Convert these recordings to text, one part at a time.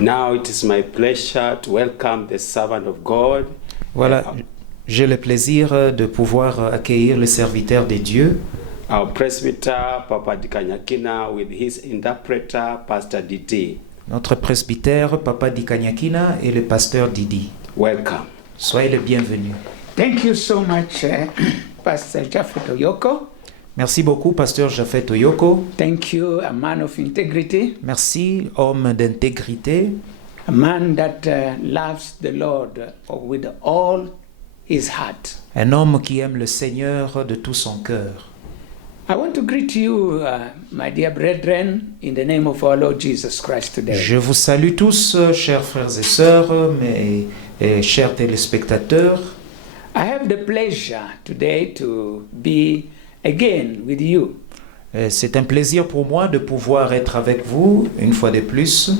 Now it is my pleasure to welcome the servant of God. Voilà, j'ai le plaisir de pouvoir accueillir le serviteur de Dieu, Our presbyter, Papa Dikanyakina, with his interpreter, Pastor Didi. notre presbytère, Papa Dikanyakina, et le pasteur Didi. Welcome. Soyez les bienvenus. Thank you so much, Pastor Jafet Oyoko. Merci beaucoup, pasteur Jafet Oyoko. Thank you, a man of integrity, Merci, homme d'intégrité, a man that loves the Lord with all his heart. un homme qui aime le Seigneur de tout son cœur. I want to greet you, my dear brethren, in the name of our Lord Jesus Christ today. Je vous salue tous, chers frères et sœurs, mes chers téléspectateurs. I have the pleasure today to be again with you. C'est un plaisir pour moi de pouvoir être avec vous une fois de plus.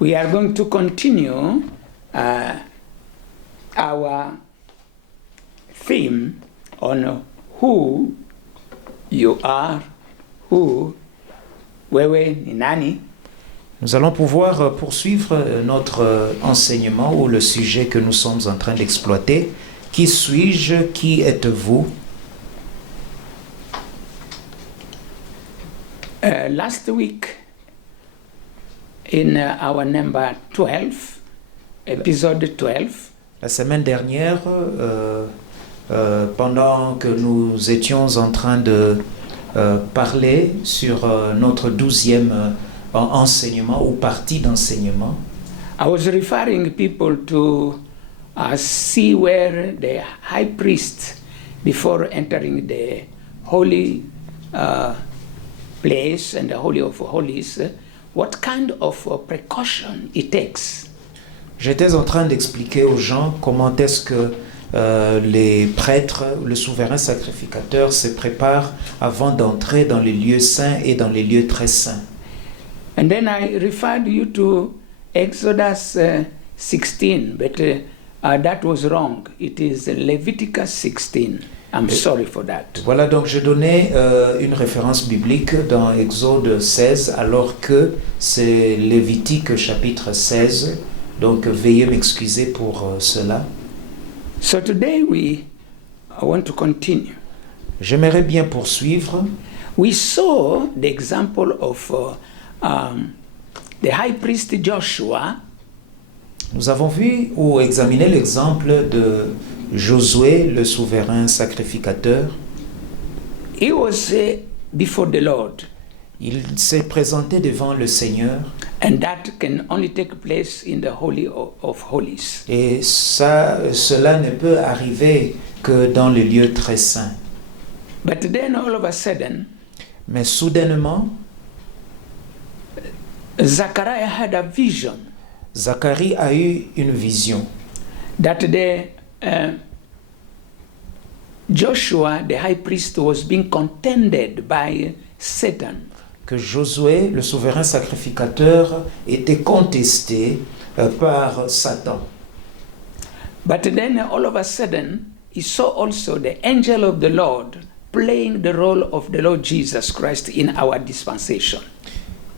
We are going to continue our theme on who you are, wewe ni nani. Nous allons pouvoir poursuivre notre enseignement ou le sujet que nous sommes en train d'exploiter. Qui suis-je? Qui êtes-vous? Last week, in our number 12, episode 12, La semaine dernière, pendant que nous étions en train de parler sur notre 12e enseignement ou partie d'enseignement, I was referring people to see where the high priest, before entering the holy place and the Holy of Holies, what kind of precaution it takes. j'étais en train d'expliquer aux gens comment est-ce que les prêtres, le souverain sacrificateur se préparent avant d'entrer dans les lieux saints et dans les lieux très saints. And then I referred you to Exodus 16, but that was wrong. It is Leviticus 16. I'm sorry for that. Voilà, donc je donnais une référence biblique dans Exode 16, alors que c'est Lévitique chapitre 16. Donc veuillez m'excuser pour cela. So today I want to continue. J'aimerais bien poursuivre. We saw the example of the high priest Joshua. Nous avons vu ou examiné l'exemple de Josué, le souverain sacrificateur. He was before the Lord, Il s'est présenté devant le Seigneur and that can only take place in the Holy of Holies. et cela ne peut arriver que dans les lieux très saints. But then all of a sudden, Mais soudainement, Zachariah had a vision Zacharie a eu une vision that the Joshua, the high priest, was being contended by Satan. que Josué, le souverain sacrificateur, était contesté par Satan. But then all of a sudden, he saw also the angel of the Lord playing the role of the Lord Jesus Christ in our dispensation.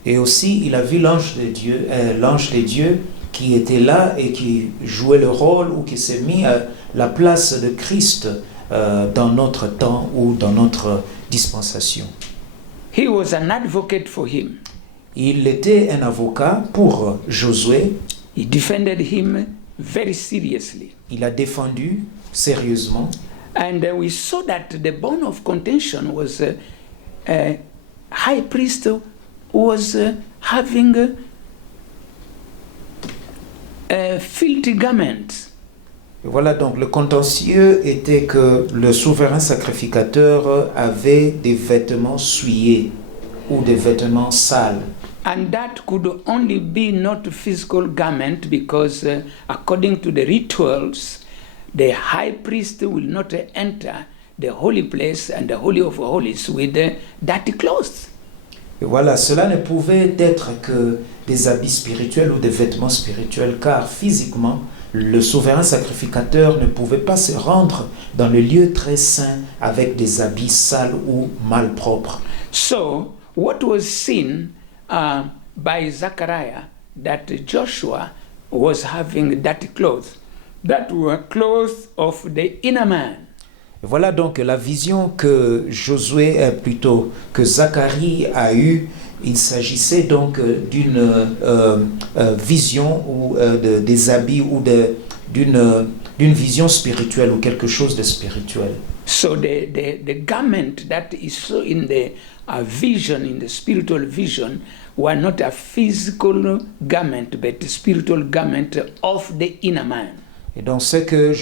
Et aussi, il a vu l'ange de Dieu qui était là et qui jouait le rôle ou qui s'est mis à la place de Christ dans notre temps ou dans notre dispensation. He was an advocate for him. Il était un avocat pour Josué. He defended him very seriously. Il a défendu sérieusement. And we saw that the bone of contention was high priest was having filthy garments. Et voilà, donc le contentieux était que le souverain sacrificateur avait des vêtements souillés ou des vêtements sales. And that could only be not physical garment because according to the rituals, the high priest will not enter the holy place and the holy of holies with dirty clothes. Et voilà, cela ne pouvait être que des habits spirituels ou des vêtements spirituels, car physiquement, le souverain sacrificateur ne pouvait pas se rendre dans le lieu très saint avec des habits sales ou malpropres. So, what was seen by Zachariah that Joshua was having dirty clothes that were clothes of the inner man. Voilà donc la vision que Josué, plutôt que Zacharie a eue. Il s'agissait donc d'une vision ou des habits ou d'une vision spirituelle ou quelque chose de spirituel. So the garment that is so in the vision, in the spiritual vision, were not a physical garment, but a spiritual garment of the inner man. Et donc ce que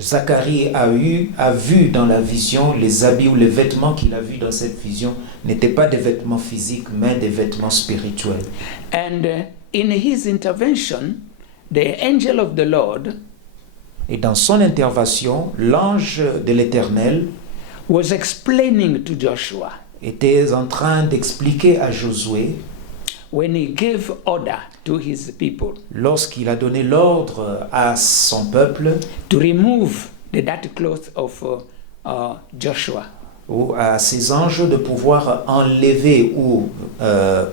Zacharie a vu dans la vision, les habits ou les vêtements qu'il a vus dans cette vision n'étaient pas des vêtements physiques, mais des vêtements spirituels. And in his intervention, the angel of the Lord Et dans son intervention, l'ange de l'Éternel was explaining to Joshua était en train d'expliquer à Josué, when he gave order to his people lorsqu'il a donné l'ordre à son peuple, to remove the dirty clothes of Joshua. ou à ses anges de pouvoir enlever ou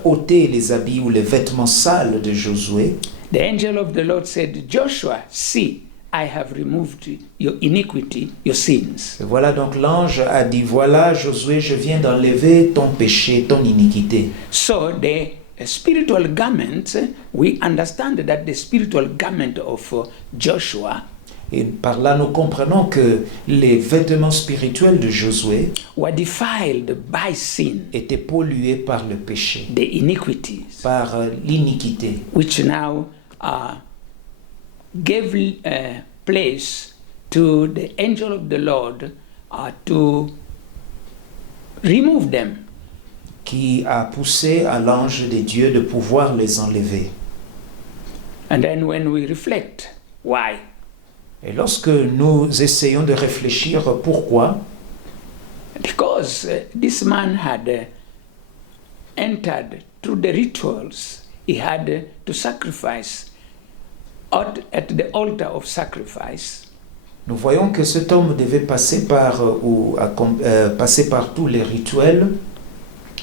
ôter les habits ou les vêtements sales de Josué. The angel of the Lord said, Joshua, see, I have removed your iniquity, your sins. Et voilà donc l'ange a dit, voilà Josué, je viens d'enlever ton péché, ton iniquité. So the spiritual garment, we understand that the spiritual garment of Joshua Et par là, nous comprenons que les vêtements spirituels de Josué were defiled by sin, étaient pollués par le péché, the iniquities, par l'iniquité, which now gave place to the angel of the Lord to remove them. qui a poussé à l'ange de Dieu de pouvoir les enlever. And then when we reflect, why? Et lorsque nous essayons de réfléchir pourquoi, Because this man had entered through the rituals, he had to sacrifice at the altar of sacrifice. nous voyons que cet homme devait passer par, passer par tous les rituels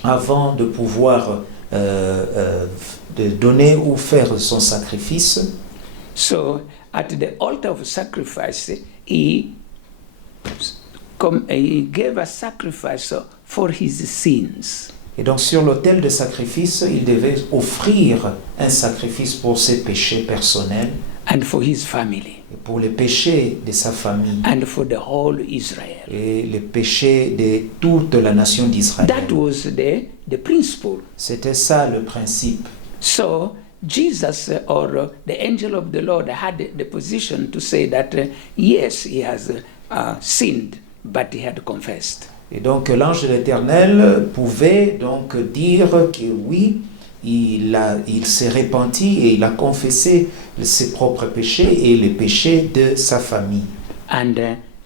avant de pouvoir de donner ou faire son sacrifice. So at the altar of sacrifice, he gave a sacrifice for his sins. Et donc sur l'autel de sacrifice, il devait offrir un sacrifice pour ses péchés personnels And for his family. et pour les péchés de sa famille And for the whole Israel. et les péchés de toute la nation d'Israël. That was the principle. C'était ça le principe. So Jesus or the angel of the Lord had the position to say that yes, he has sinned, but he had confessed. Et donc l'ange de l'Éternel pouvait donc dire que oui, il s'est repenti et il a confessé ses propres péchés et les péchés de sa famille. And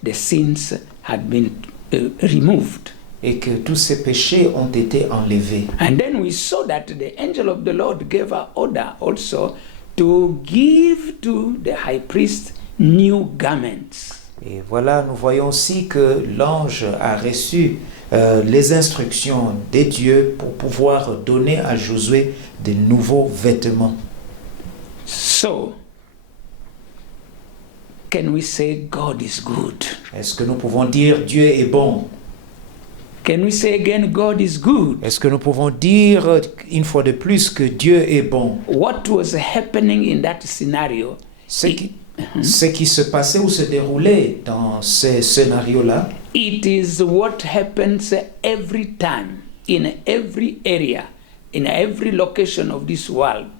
the sins had been removed. Et que tous ces péchés ont été enlevés. And then we saw that the angel of the Lord gave an order also to give to the high priest new garments. Et voilà, nous voyons aussi que l'ange a reçu les instructions des dieux pour pouvoir donner à Josué de nouveaux vêtements. So, can we say God is good? Est-ce que nous pouvons dire Dieu est bon? Can we say again God is good? Est-ce que nous pouvons dire une fois de plus que Dieu est bon? What was happening in that scenario? Ce qui se passait ou se déroulait dans ce scénario-là, It is what happens every time, in every area, in every location of this world.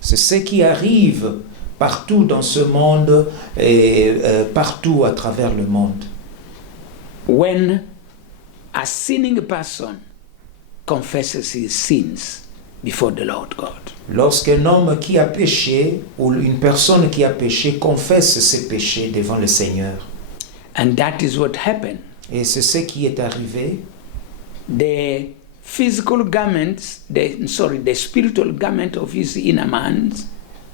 c'est ce qui arrive partout dans ce monde et partout à travers le monde. When a sinning person confesses his sins before the Lord God. Lorsqu'un homme qui a péché ou une personne qui a péché confesse ses péchés devant le Seigneur. And that is what happened. Et c'est ce qui est arrivé. The physical garments, the spiritual garment of his inner man,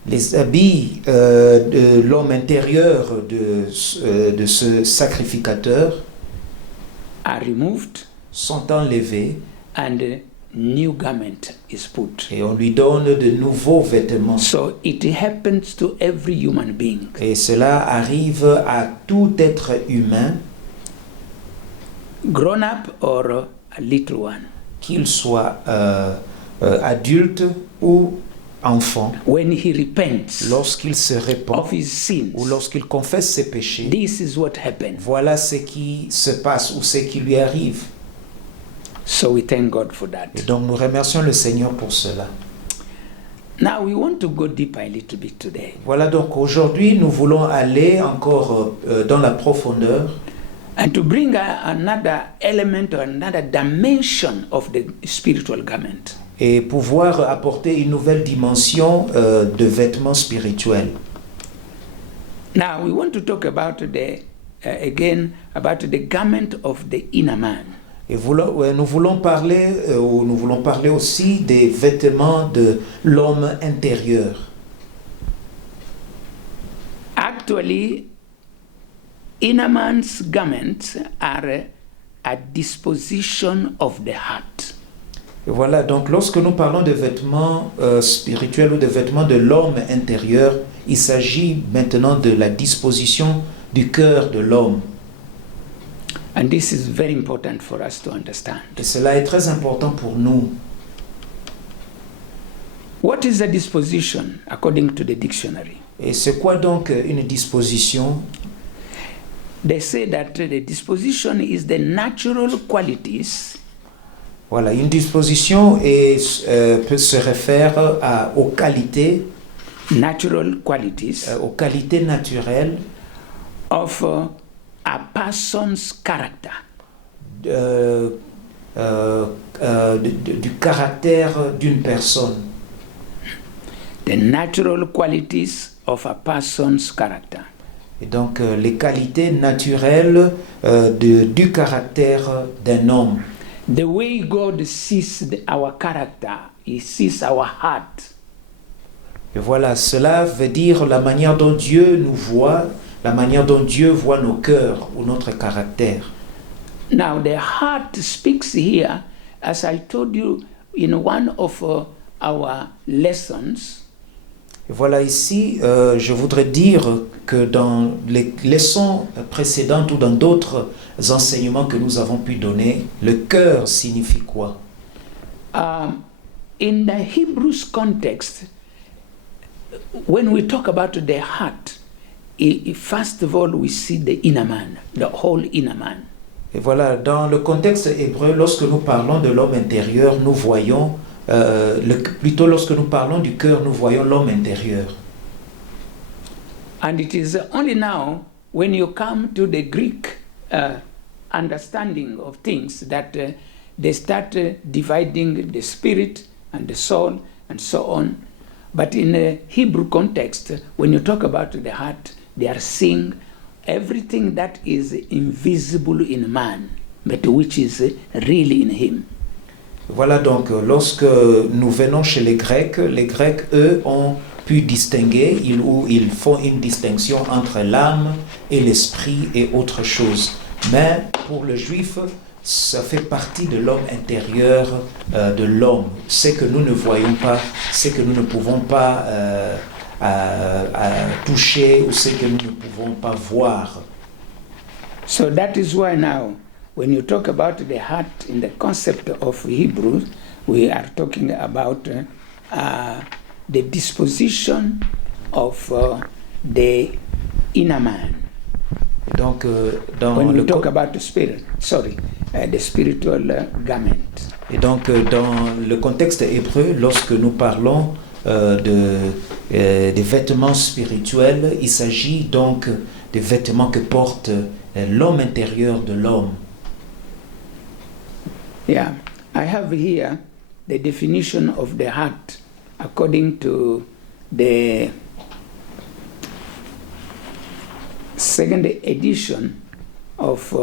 Les habits de l'homme intérieur de ce sacrificateur are removed, sont enlevés and new garment is put. Et on lui donne de nouveaux vêtements. So it happens to every human being. Et cela arrive à tout être humain, Grown up or a little one. qu'il soit adulte ou enfant. When he repents Lorsqu'il se répand of his sins, ou lorsqu'il confesse ses péchés, this is what happens. voilà ce qui se passe ou ce qui lui arrive. So we thank God for Et that. donc nous remercions le Seigneur pour cela. Now we want to go deeper a little bit today. Voilà, donc aujourd'hui nous voulons aller encore dans la profondeur And to bring another element or another dimension of the spiritual garment. et pouvoir apporter une nouvelle dimension de vêtements spirituels. Now we want to talk about again about the garment of the inner man. Et nous voulons parler aussi des vêtements de l'homme intérieur. Actually, inner man's garments are a disposition of the heart. Et voilà, donc lorsque nous parlons de vêtements spirituels ou de vêtements de l'homme intérieur, il s'agit maintenant de la disposition du cœur de l'homme. And this is very important for us to understand. Et cela est très important pour nous. What is a disposition according to the dictionary? Et c'est quoi donc une disposition? They say that the disposition is the natural qualities Voilà, une disposition se réfère aux qualités naturelles of a person's character. Du caractère d'une personne. The natural qualities of a person's character. Et donc les qualités naturelles du caractère d'un homme. The way God sees our character, He sees our heart. Et voilà, cela veut dire la manière dont Dieu nous voit, la manière dont Dieu voit nos cœurs ou notre caractère. Now the heart speaks here, as I told you in one of our lessons. Et voilà, ici, je voudrais dire que dans les leçons précédentes ou dans d'autres enseignements que nous avons pu donner, le cœur signifie quoi? In the Hebrews context, when we talk about the heart, first of all, we see the inner man, the whole inner man. Et voilà, dans le contexte hébreu, lorsque nous parlons de l'homme intérieur, nous voyons, plutôt lorsque nous parlons du cœur, nous voyons l'homme intérieur. And it is only now, when you come to the Greek understanding of things, that they start dividing the spirit and the soul and so on. But in a Hebrew context, when you talk about the heart, they are seeing everything that is invisible in man, but which is really in him. Voilà, donc lorsque nous venons chez les Grecs, eux, ont pu distinguer, ils font une distinction entre l'âme et l'esprit et autre chose. Mais pour le juif, ça fait partie de l'homme intérieur de l'homme. Ce que nous ne voyons pas, ce que nous ne pouvons pas toucher ou ce que nous ne pouvons pas voir. So that is why now, when you talk about the heart in the concept of Hebrew, we are talking about the disposition of the inner man. Donc, dans when le we talk about the spirit, the spiritual garment. Et donc, dans le contexte hébreu, lorsque nous parlons des vêtements spirituels, il s'agit donc des vêtements que porte l'homme intérieur de l'homme. Yeah, I have here the definition of the heart according to the second edition of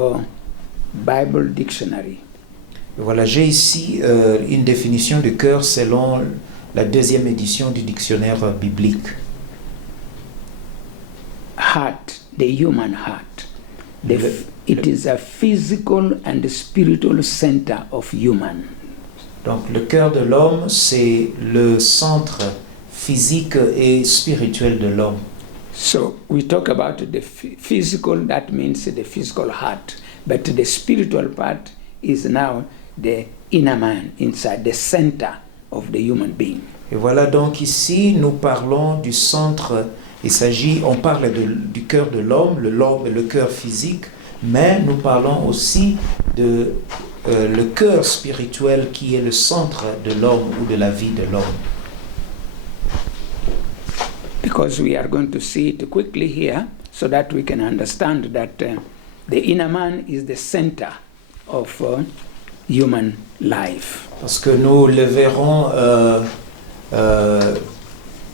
Bible Dictionary. Voilà, j'ai ici une définition du cœur selon la deuxième édition du dictionnaire biblique. Heart, the human heart. It is a physical and spiritual center of human. Donc le cœur de l'homme, c'est le centre physique et spirituel de l'homme. So we talk about the physical, that means the physical heart. But the spiritual part is now the inner man, inside the center of the human being. Et voilà donc ici, nous parlons du centre. On parle du cœur de l'homme, le cœur physique, mais nous parlons aussi de le cœur spirituel qui est le centre de l'homme ou de la vie de l'homme. Because we are going to see it quickly here so that we can understand that the inner man is the center of human life. Parce que nous le verrons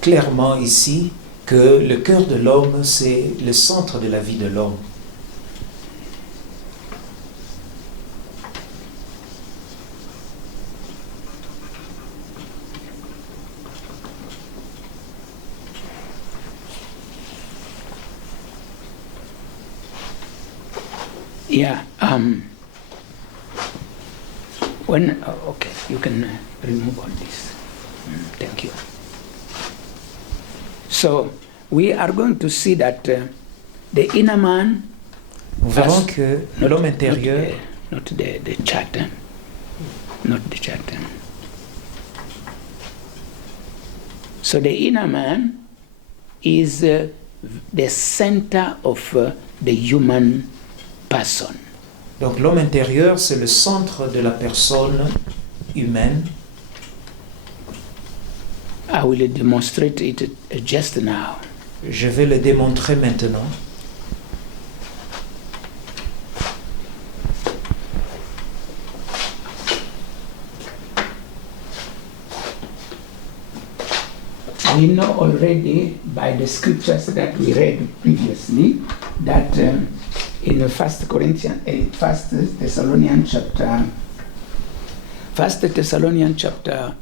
clairement ici, que le cœur de l'homme, c'est le centre de la vie de l'homme. Yeah. Okay, you can remove all this. Thank you. So we are going to see that the inner man. Nous verrons que l'homme intérieur. Not the chart. Not the chart. So the inner man is the center of the human person. Donc l'homme intérieur, c'est le centre de la personne humaine. I will demonstrate it just now. Je vais le démontrer maintenant. We know already by the scriptures that we read previously that in 1 Thessalonians chapter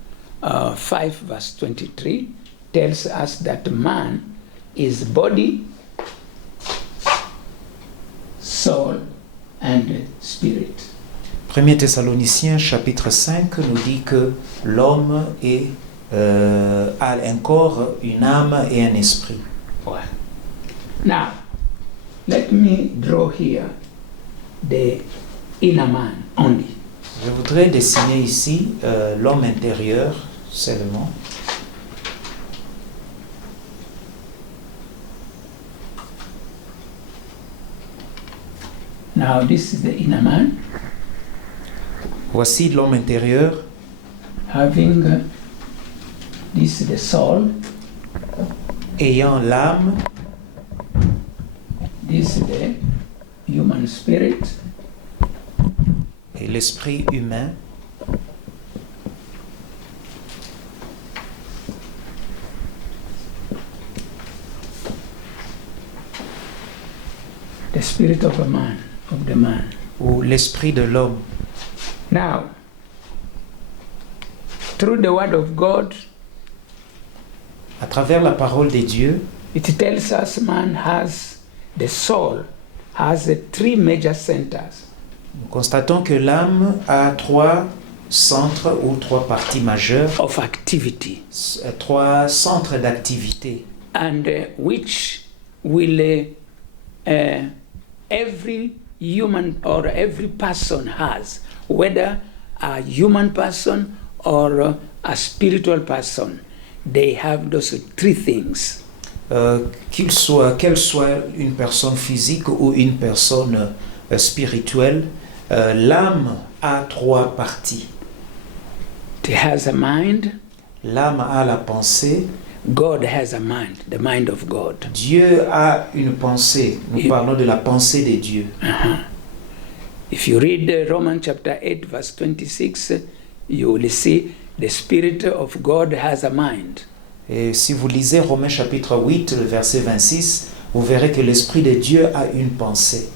5 verse 23 tells us that man is body, soul and spirit. 1 Thessaloniciens chapitre 5 nous dit que l'homme a un corps, une âme et un esprit. Well, now, let me draw here the inner man only. Je voudrais dessiner ici l'homme intérieur seulement. Now, this is the inner man. Voici l'homme intérieur. Having this is the soul. Ayant l'âme. This is the human spirit. Et l'esprit humain. The spirit of a man, of the man. Ou l'esprit de l'homme. Now, through the word of God, à travers la parole de Dieu, it tells us man has, the soul has three major centers. Nous constatons que l'âme a trois centres ou trois parties majeures. Of activity. Trois centres d'activité. And which will every human or every person has, whether a human person or a spiritual person, they have those three things. Quelle soit une personne physique ou une personne spirituelle, l'âme a trois parties. It has a mind. L'âme a la pensée. God has a mind, the mind of God. Dieu a une pensée. Nous parlons de la pensée de Dieu. If you read Romans chapter 8 verse 26, you will see the Spirit of God has a mind. Et si vous lisez Romains chapitre 8, verset 26, vous verrez que l'Esprit de Dieu a une pensée.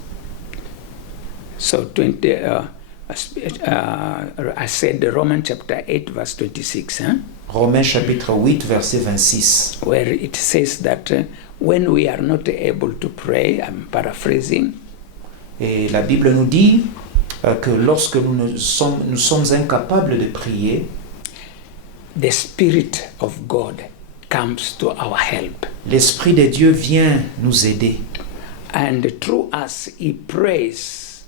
So I said Romans chapter 8 verse 26. Romains chapitre 8, verset 26. Where it says that when we are not able to pray, I'm paraphrasing. Et la Bible nous dit que lorsque nous sommes incapables de prier, the Spirit of God comes to our help. l'Esprit de Dieu vient nous aider. And through us, He prays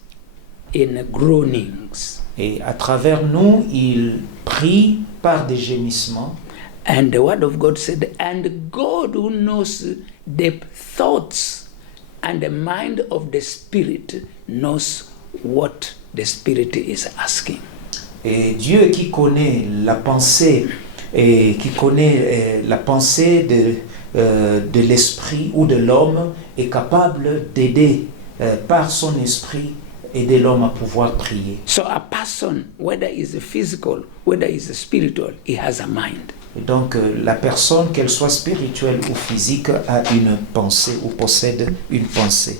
in groanings. Et à travers nous, il prie par des gémissements. And the Word of God said, and God who knows the thoughts and the mind of the Spirit knows what the Spirit is asking. Et Dieu qui connaît la pensée et qui connaît la pensée de l'esprit ou de l'homme est capable d'aider par son esprit, aider l'homme à pouvoir prier. So a person, whether is physical, whether is spiritual, he has a mind. Et donc la personne, qu'elle soit spirituelle ou physique, a une pensée ou possède une pensée.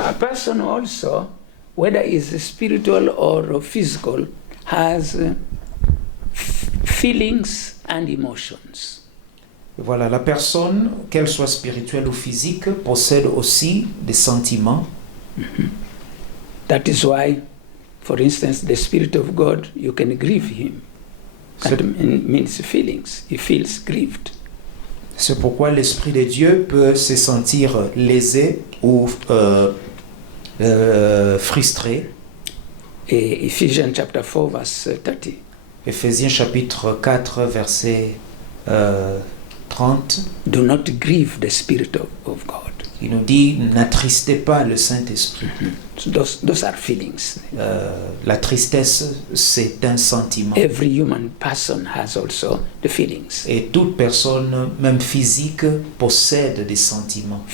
A person also, whether is spiritual or physical, has feelings and emotions. Voilà, la personne, qu'elle soit spirituelle ou physique, possède aussi des sentiments. That is why, for instance, the Spirit of God, you can grieve Him. That means feelings. He feels grieved. C'est pourquoi l'Esprit de Dieu peut se sentir lésé ou frustré. Et Ephesians chapter 4, verse 30. Éphésiens chapitre 4, verset 30. Do not grieve the Spirit of God. Il nous dit, n'attristez pas le Saint-Esprit. So those are feelings. La tristesse, c'est un sentiment. Every human person has also the feelings. Et toute personne, même physique, possède des sentiments.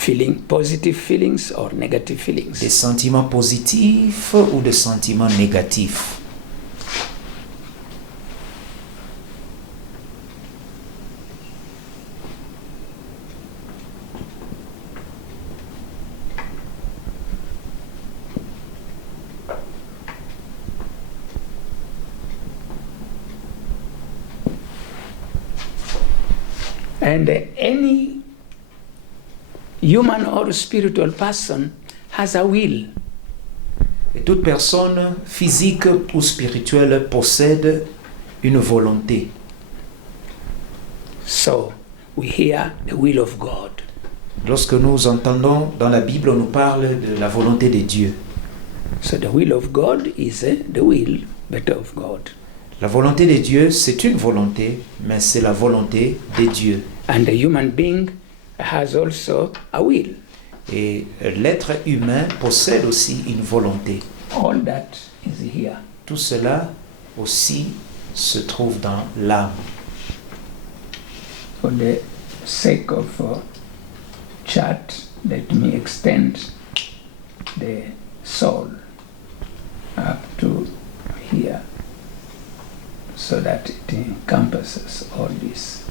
Positive feelings or negative feelings. Des sentiments positifs ou des sentiments négatifs. And any human or spiritual person has a will. Et toute personne physique ou spirituelle possède une volonté. So we hear the will of God. Lorsque nous entendons dans la Bible, on nous parle de la volonté de Dieu. So the will of God is the will better of God. La volonté de Dieu, c'est une volonté, mais c'est la volonté de Dieu. And the human being has also a will. Et l'être humain possède aussi une volonté. All that is here. Tout cela aussi se trouve dans l'âme. For the sake of chat, let me extend the soul up to here so that it encompasses all this.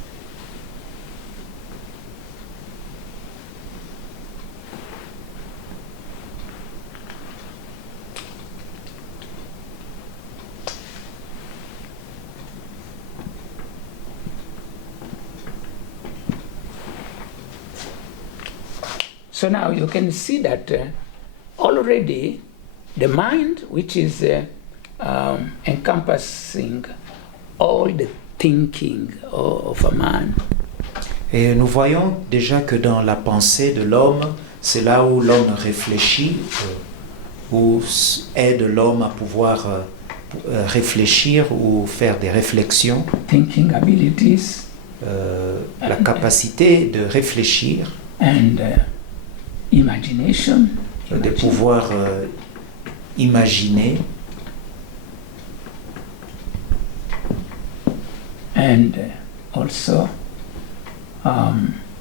So now you can see that already the mind, which is encompassing all the thinking of a man. Et nous voyons déjà que dans la pensée de l'homme, c'est là où l'homme réfléchit, où aide l'homme à pouvoir réfléchir ou faire des réflexions. Thinking abilities. La capacité de réfléchir. And imagination. De pouvoir imaginer. And also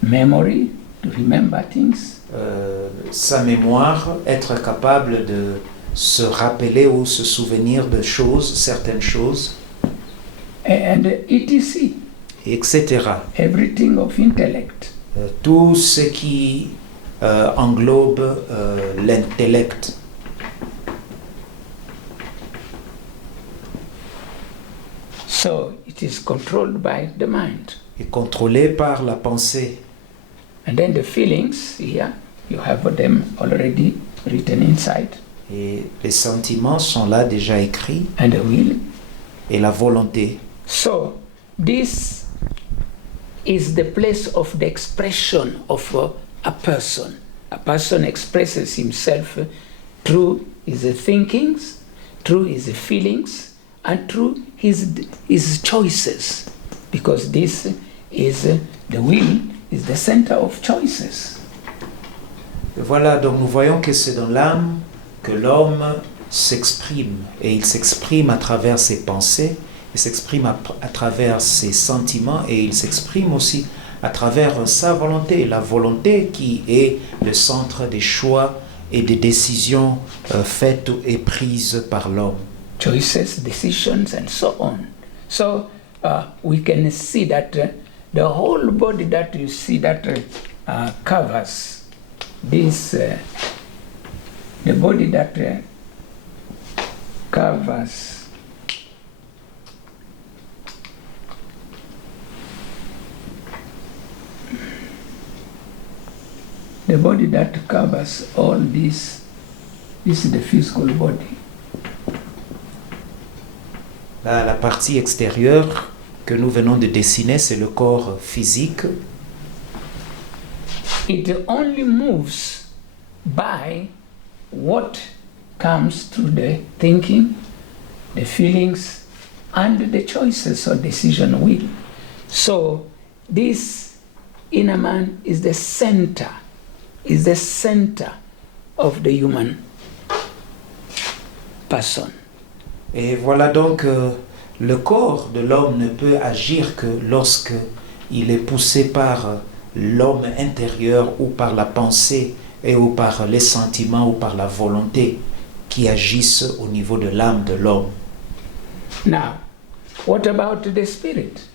memory, to remember things. Sa mémoire, être capable de se rappeler ou se souvenir de choses, certaines choses. And etc. Etc. Everything of intellect. Tout ce qui englobe l'intellect. So it is controlled by the mind. est contrôlé par la pensée. And then the feelings, here, you have them already written inside. Et les sentiments sont là déjà écrits, And the will. et la volonté. So this is the place of the expression of a person. A person expresses himself through his thinkings, through his feelings, and through his choices. Because this is the will is the center of choices. Et voilà, donc nous voyons que c'est dans l'âme que l'homme s'exprime. Et il s'exprime à travers ses pensées, il s'exprime à travers ses sentiments, et il s'exprime aussi à travers sa volonté. La volonté qui est le centre des choix et des décisions faites et prises par l'homme. Choices, decisions, and so on. So we can see that the whole body that you see that covers this, the body that covers the body that covers all this is the physical body. Là, la partie extérieure que nous venons de dessiner, c'est le corps physique. It only moves by what comes through the thinking, the feelings, and the choices or decision will. So this inner man is the center of the human person. Et voilà donc le corps de l'homme ne peut agir que lorsque il est poussé par l'homme intérieur ou par la pensée et ou par les sentiments ou par la volonté qui agissent au niveau de l'âme de l'homme. Now, what about the spirit?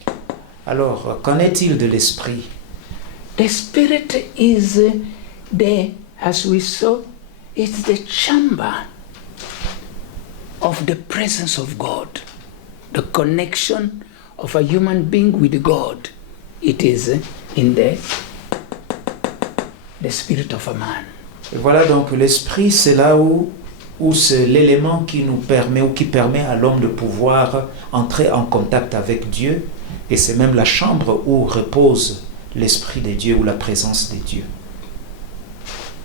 Alors, qu'en est-il de l'esprit? The spirit is as we saw, it's the chamber of the presence of God, the connection of a human being with God. It is in the spirit of a man. Et voilà donc l'esprit, c'est là où c'est l'élément qui nous permet ou qui permet à l'homme de pouvoir entrer en contact avec Dieu, et c'est même la chambre où repose l'esprit de Dieu ou la présence de Dieu.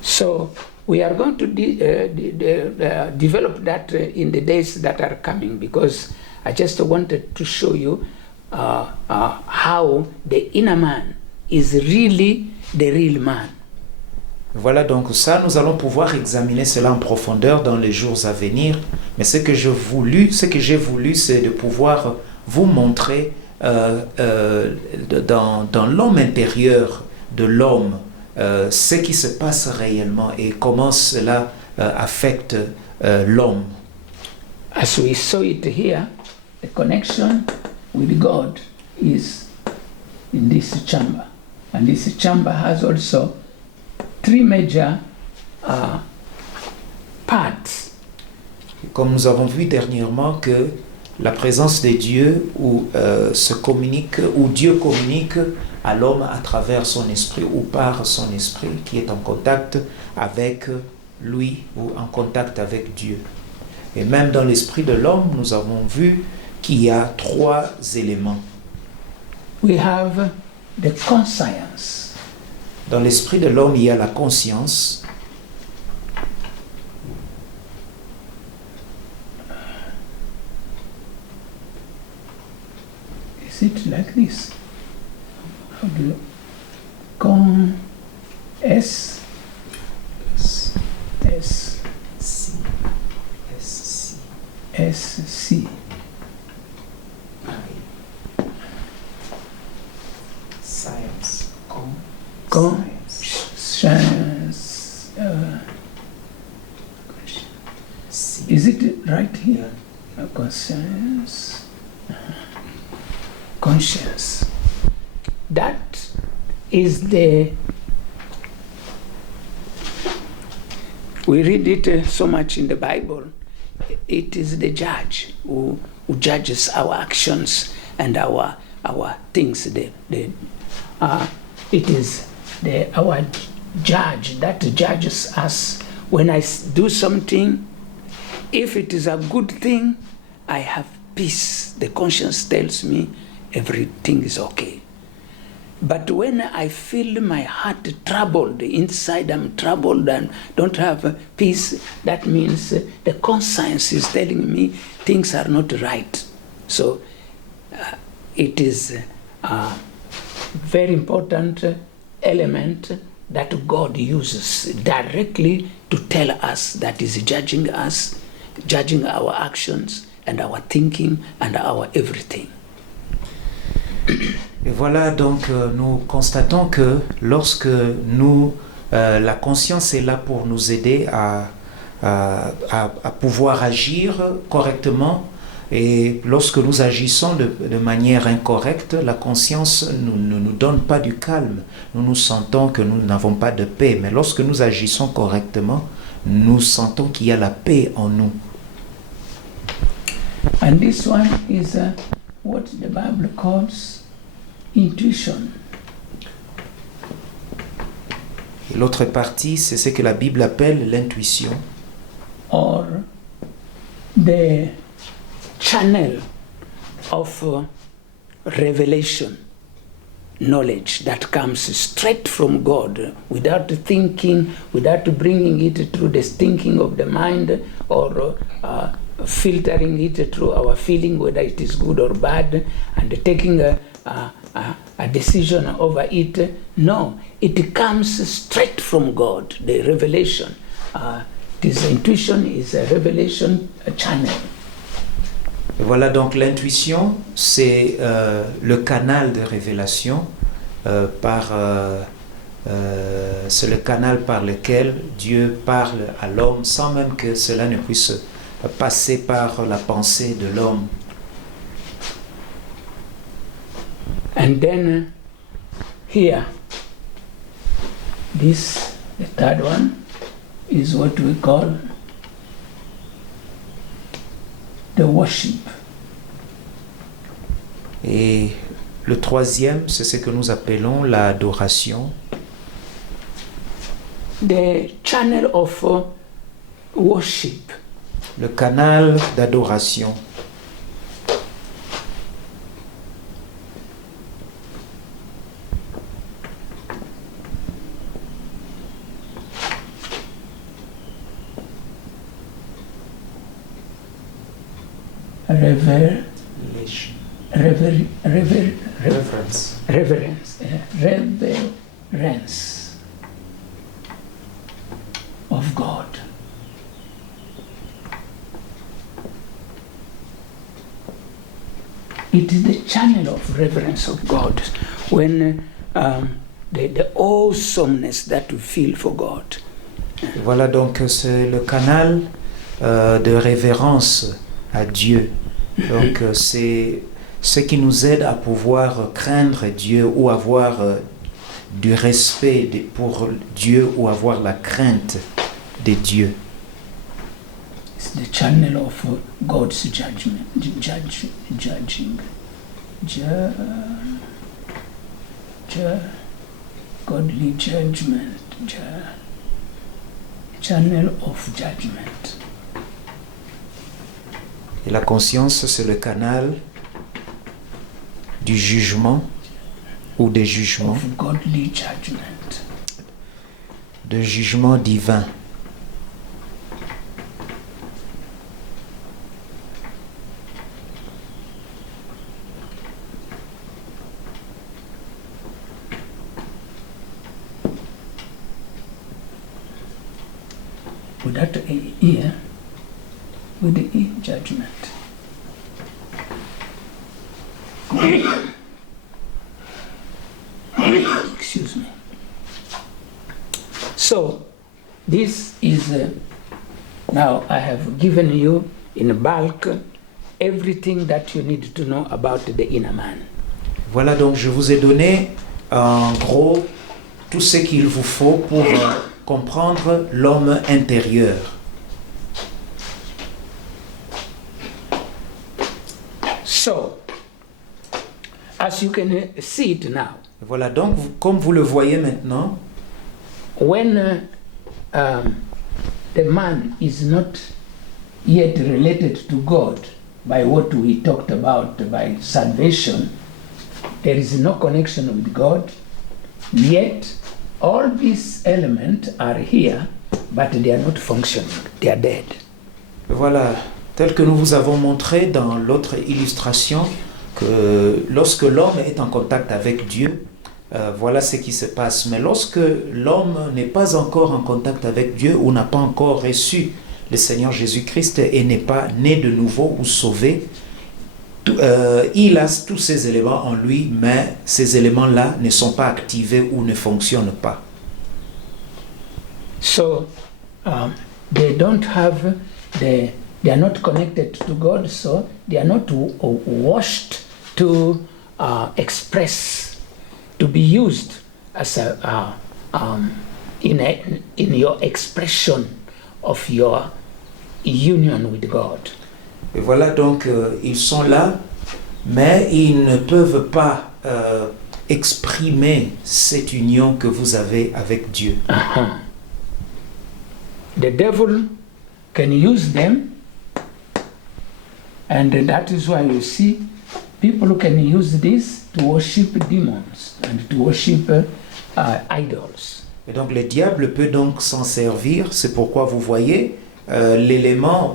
So we are going to develop that in the days that are coming, because I just wanted to show you how the inner man is really the real man. Voilà donc ça, nous allons pouvoir examiner cela en profondeur dans les jours à venir. Mais ce que j'ai voulu, c'est de pouvoir vous montrer dans l'homme intérieur de l'homme ce qui se passe réellement et comment cela affecte l'homme. As we saw it here, the connection with God is in this chamber. And this chamber has also three major parts. Comme nous avons vu dernièrement que la présence de Dieu où Dieu communique à l'homme à travers son esprit ou par son esprit qui est en contact avec lui ou en contact avec Dieu. Et même dans l'esprit de l'homme, nous avons vu qu'il y a trois éléments. We have the conscience. Dans l'esprit de l'homme, il y a la conscience. Is it like this? How do you S C Science. conscience. Is it right here? Conscience. Conscience. That is we read it so much in the Bible. it is the judge who judges our actions and our things. It is our judge that judges us. When I do something, if it is a good thing, I have peace. The conscience tells me everything is okay. But when I feel my heart troubled, inside I'm troubled and don't have peace, that means the conscience is telling me things are not right. So it is a very important element that God uses directly to tell us that is judging us, judging our actions and our thinking and our everything. Et voilà, donc nous constatons que lorsque nous, la conscience est là pour nous aider à pouvoir agir correctement, et lorsque nous agissons de manière incorrecte, la conscience ne nous donne pas du calme. Nous sentons que nous n'avons pas de paix, mais lorsque nous agissons correctement, nous sentons qu'il y a la paix en nous. And this one is what the Bible calls intuition. Et l'autre partie, c'est ce que la Bible appelle l'intuition. Or the channel of revelation, knowledge that comes straight from God without thinking, without bringing it through the thinking of the mind or filtering it through our feeling whether it is good or bad and taking a decision over it. No, it comes straight from God, the revelation. This intuition is a revelation channel. Et voilà, donc l'intuition, c'est le canal de révélation, c'est le canal par lequel Dieu parle à l'homme sans même que cela ne puisse passer par la pensée de l'homme. And then here, the third one is what we call the worship. Et le troisième, c'est ce que nous appelons l'adoration. The channel of worship. Le canal d'adoration. Reverence of God. It is the channel of reverence of God when the awesomeness that we feel for God. Voilà, donc c'est le canal de révérence à Dieu. Donc c'est ce qui nous aide à pouvoir craindre Dieu ou avoir du respect pour Dieu ou avoir la crainte de Dieu. It's the channel of God's judgment, godly judgment, channel of judgment. Et la conscience, c'est le canal du jugement ou des jugements, of godly judgment. De jugement divin. With that ear, with the ear judgment. Excuse me. So, this is now I have given you in bulk everything that you need to know about the inner man. Voilà, donc je vous ai donné en gros tout ce qu'il vous faut pour comprendre l'homme intérieur. So, as you can see it now, Voilà, donc comme vous le voyez maintenant, when the man is not yet related to God by what we talked about by salvation, there is no connection with God, yet all these elements are here, but they are not functioning, they are dead. voilà, tel que nous vous avons montré dans l'autre illustration, que lorsque l'homme est en contact avec Dieu, voilà ce qui se passe. Mais lorsque l'homme n'est pas encore en contact avec Dieu ou n'a pas encore reçu le Seigneur Jésus-Christ et n'est pas né de nouveau ou sauvé, il a tous ces éléments en lui, mais ces éléments-là ne sont pas activés ou ne fonctionnent pas. So they don't have they are not connected to God, so they are not washed to express, to be used as in your expression of your union with God. Et voilà, donc ils sont là, mais ils ne peuvent pas exprimer cette union que vous avez avec Dieu. The devil can use them, and that is why you see people can use this to worship demons and to worship idols. Et donc le diable peut donc s'en servir, c'est pourquoi vous voyez l'élément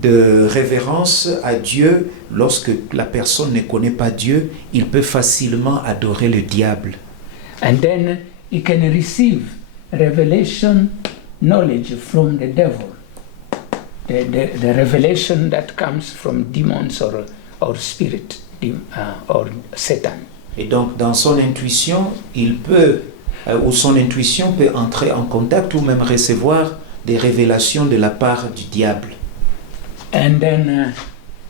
de révérence à Dieu. Lorsque la personne ne connaît pas Dieu, il peut facilement adorer le diable. And then he can receive revelation knowledge from the devil, the revelation that comes from demons or spirit or Satan. Et donc dans son intuition, il peut ou son intuition peut entrer en contact ou même recevoir des révélations de la part du diable. And then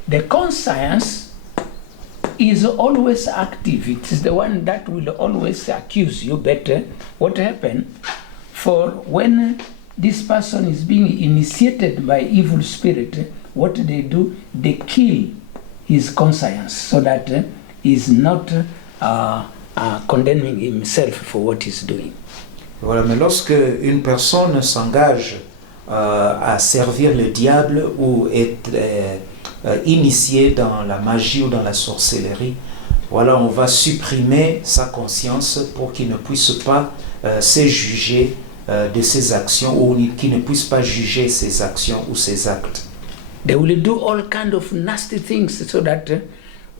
the conscience is always active. It is the one that will always accuse you better. What happened? For when this person is being initiated by evil spirit, what they do, they kill his conscience so that he's not condemning himself for what he's doing. Voilà, mais lorsque une personne s'engage à servir le diable ou est initié dans la magie ou dans la sorcellerie, voilà, on va supprimer sa conscience pour qu'il ne puisse pas se juger de ses actions ou qu'il ne puisse pas juger ses actions ou ses actes. They will do all kind of nasty things so that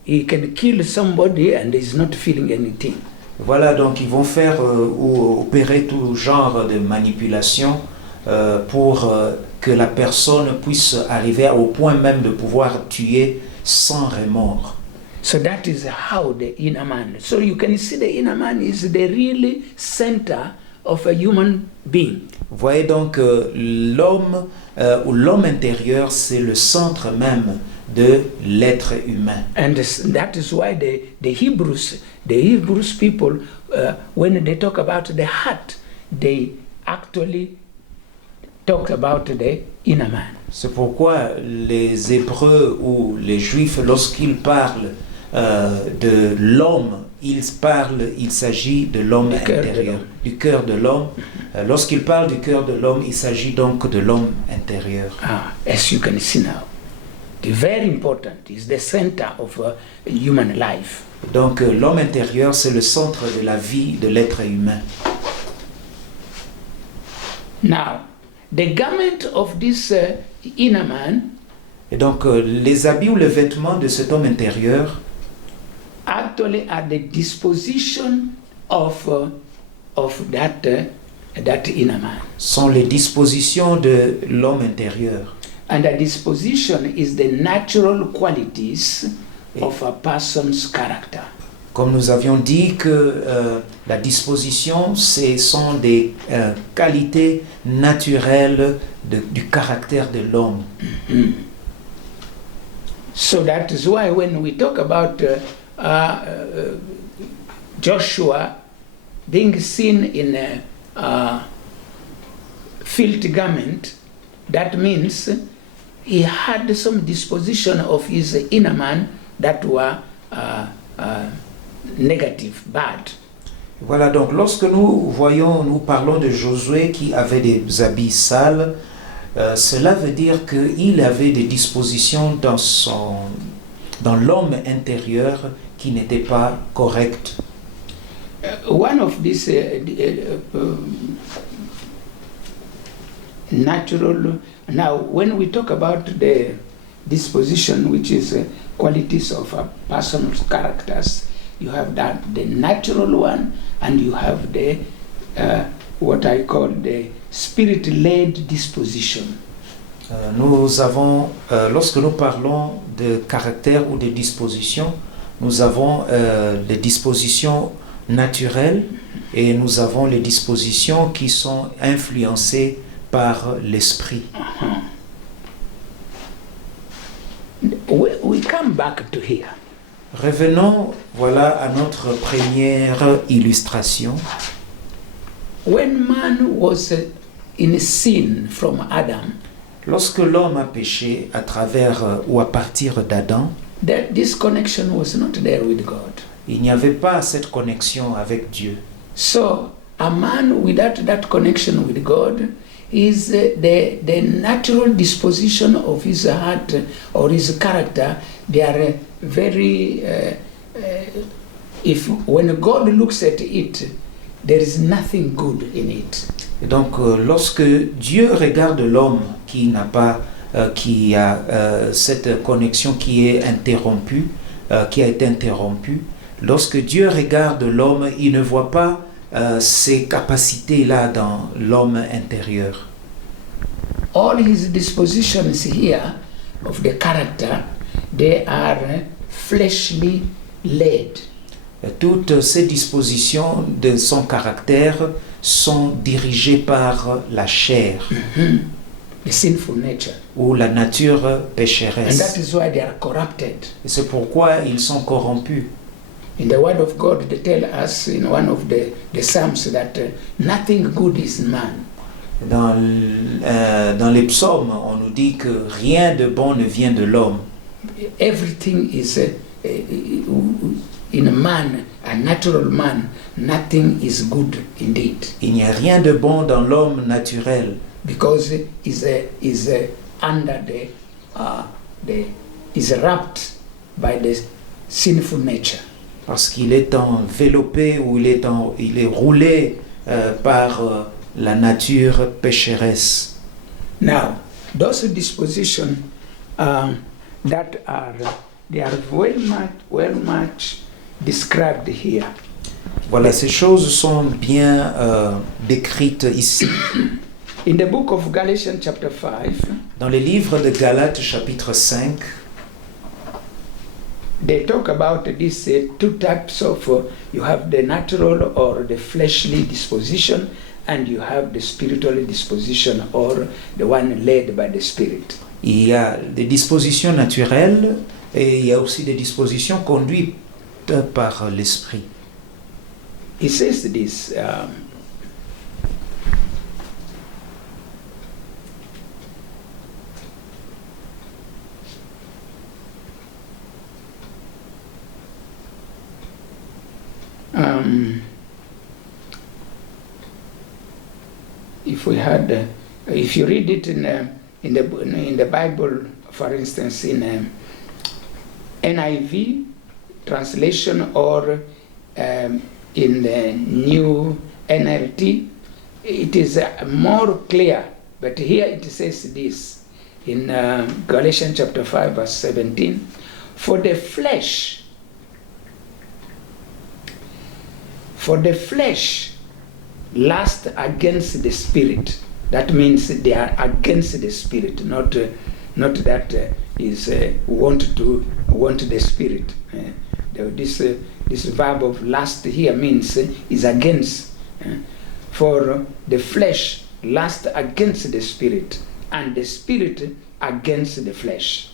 he can kill somebody and is not feeling anything. Voilà, donc ils vont faire ou opérer tout genre de manipulation pour que la personne puisse arriver au point même de pouvoir tuer sans remords. So that is how the inner man. So you can see the inner man is the really center of a human being. Vous voyez donc l'homme ou l'homme intérieur, c'est le centre même de l'être humain. And that is why the Hebrews people, when they talk about the heart, they actually talk about the inner man. C'est pourquoi les Hébreux ou les Juifs, lorsqu'ils parlent de l'homme, il s'agit de l'homme intérieur, du cœur de l'homme. Lorsqu'il parle du cœur de l'homme, il s'agit donc de l'homme intérieur. As you can see now, the very important is the center of human life. Donc l'homme intérieur, c'est le centre de la vie de l'être humain. Now, the garment of this inner man, et donc les habits ou les vêtements de cet homme intérieur actually are the disposition of that inner man. Sont les dispositions de l'homme intérieur. And the disposition is the natural qualities of a person's character. Comme nous avions dit que la disposition, ce sont des qualités naturelles du caractère de l'homme. So that is why when we talk about Joshua being seen in a filthy garment, that means he had some disposition of his inner man that were negative, bad. Voilà, donc lorsque nous parlons de Josué qui avait des habits sales, cela veut dire qu'il avait des dispositions dans l'homme intérieur qui n'étaient pas correctes. One of these natural, now when we talk about the disposition, which is qualities of a person's characters, you have that the natural one, and you have the what I call the spirit-led disposition. Nous avons, lorsque nous parlons de caractère ou de disposition, nous avons des dispositions naturelles et nous avons les dispositions qui sont influencées par l'esprit. We come back to here. Revenons, voilà, à notre première illustration. When man was in sin from Adam, Lorsque l'homme a péché à travers ou à partir d'Adam, this connection was not there with God. il n'y avait pas cette connexion avec Dieu. So a man without that connection with God is the natural disposition of his heart or his character. They are very if when God looks at it, there is nothing good in it. Et donc, lorsque Dieu regarde l'homme qui n'a pas, qui a cette connexion qui est interrompue, qui a été interrompue, lorsque Dieu regarde l'homme, il ne voit pas ces capacités-là dans l'homme intérieur. All his dispositions here of the character, they are fleshly led. Toutes ces dispositions de son caractère sont dirigées par la chair The sinful nature. ou la nature And that pécheresse. is why they are corrupted. Et c'est pourquoi ils sont corrompus. In the word of God, they tell us in one of the Psalms that nothing good is in man. Dans les psaumes, on nous dit que rien de bon ne vient de l'homme. Everything is in a man, a natural man, nothing is good indeed. Il n'y a rien de bon dans l'homme naturel, Because is under is wrapped by the sinful nature. parce qu'il est enveloppé ou il est roulé par la nature pécheresse. Now, those dispositions that are they are well much described here. Voilà, ces choses sont bien décrites ici. In the book of Galatians chapter 5, Dans les livres de Galates chapitre 5, they talk about these two types of, you have the natural or the fleshly disposition, and you have the spiritual disposition or the one led by the Spirit. il y a des dispositions naturelles et il y a aussi des dispositions conduites par l'esprit. He says this, if you read it in the Bible, for instance, in NIV translation or in the new NLT, it is more clear. But here it says this in Galatians chapter 5, verse 17, for the flesh lust against the spirit. That means they are against the spirit, not that is want the spirit. This verb of lust here means is against. For the flesh lust against the spirit, and the spirit against the flesh.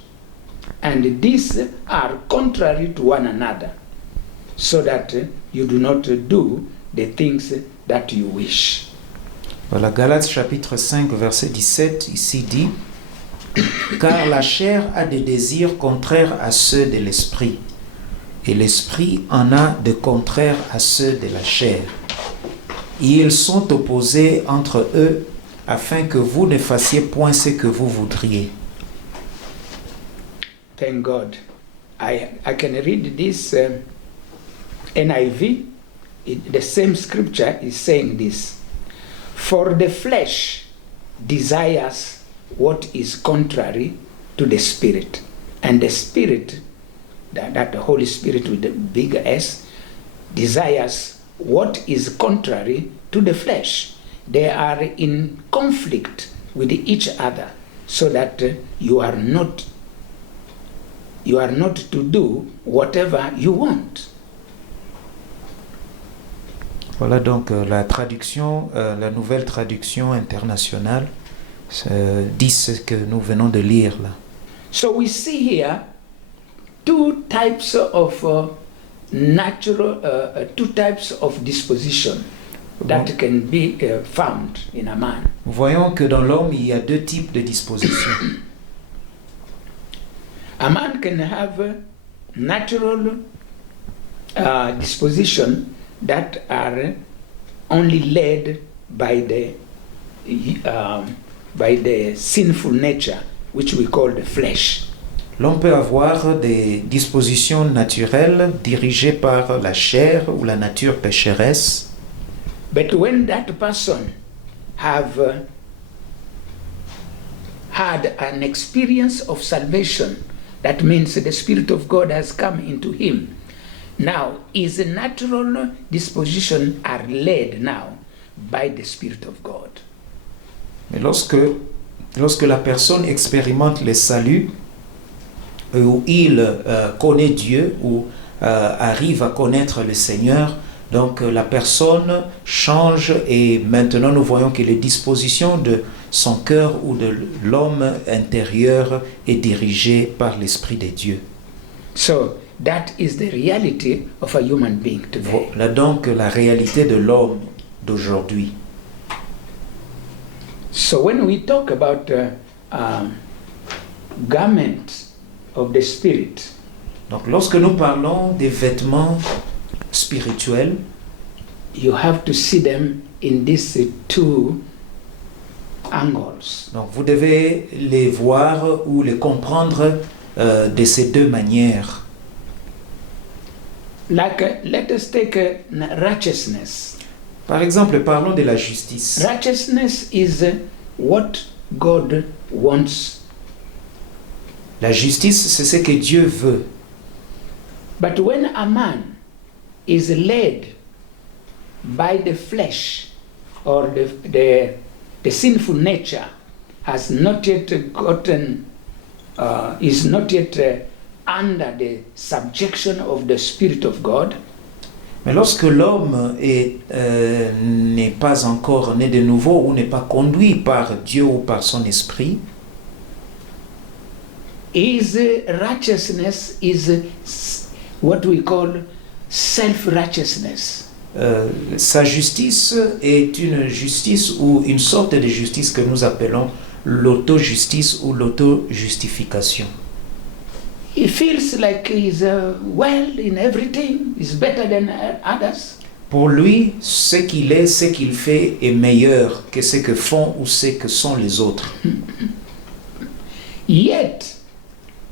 And these are contrary to one another, so that you do not do the things that you wish. Voilà, Galates chapitre 5, verset 17, ici dit: Car la chair a des désirs contraires à ceux de l'esprit, et l'esprit en a de contraires à ceux de la chair. Et ils sont opposés entre eux, afin que vous ne fassiez point ce que vous voudriez. Thank God. I can read this NIV. The same scripture is saying this. For the flesh desires what is contrary to the spirit, and the spirit, that the Holy Spirit with the big S, desires what is contrary to the flesh. They are in conflict with each other, so that you are not to do whatever you want. Voilà donc la traduction, la nouvelle traduction internationale dit ce que nous venons de lire là. So we see here two types of two types of disposition that can be found in a man. Voyons que dans l'homme, il y a deux types de dispositions. A man can have a natural disposition that are only led by the sinful nature, which we call the flesh. L'homme peut avoir des dispositions naturelles dirigées par la chair ou la nature pécheresse. But when that person have had an experience of salvation, that means the Spirit of God has come into him. Now, his natural disposition are led now by the Spirit of God. Mais lorsque la personne expérimente le salut, où il connaît Dieu, ou arrive à connaître le Seigneur, donc la personne change et maintenant nous voyons que les dispositions de son cœur ou de l'homme intérieur est dirigée par l'Esprit de Dieu. So that is the reality of a human being today. Voilà donc la réalité de l'homme d'aujourd'hui. So when we talk about garments of the Spirit, Donc lorsque nous parlons des vêtements spirituels, you have to see them in these two angles. donc vous devez les voir ou les comprendre de ces deux manières. Like, let us take righteousness. Par exemple, parlons de la justice. Righteousness is what God wants. La justice, c'est ce que Dieu veut. But when a man is led by the flesh or the sinful nature, has not yet gotten, is not yet under the subjection of the Spirit of God, Mais lorsque l'homme n'est pas encore né de nouveau ou n'est pas conduit par Dieu ou par son esprit, his righteousness is what we call self-righteousness. Sa justice est une justice ou une sorte de justice que nous appelons l'auto-justice ou l'auto-justification. He feels like he's well in everything, he's better than others. Pour lui, ce qu'il est, ce qu'il fait est meilleur que ce que font ou ce que sont les autres. Yet,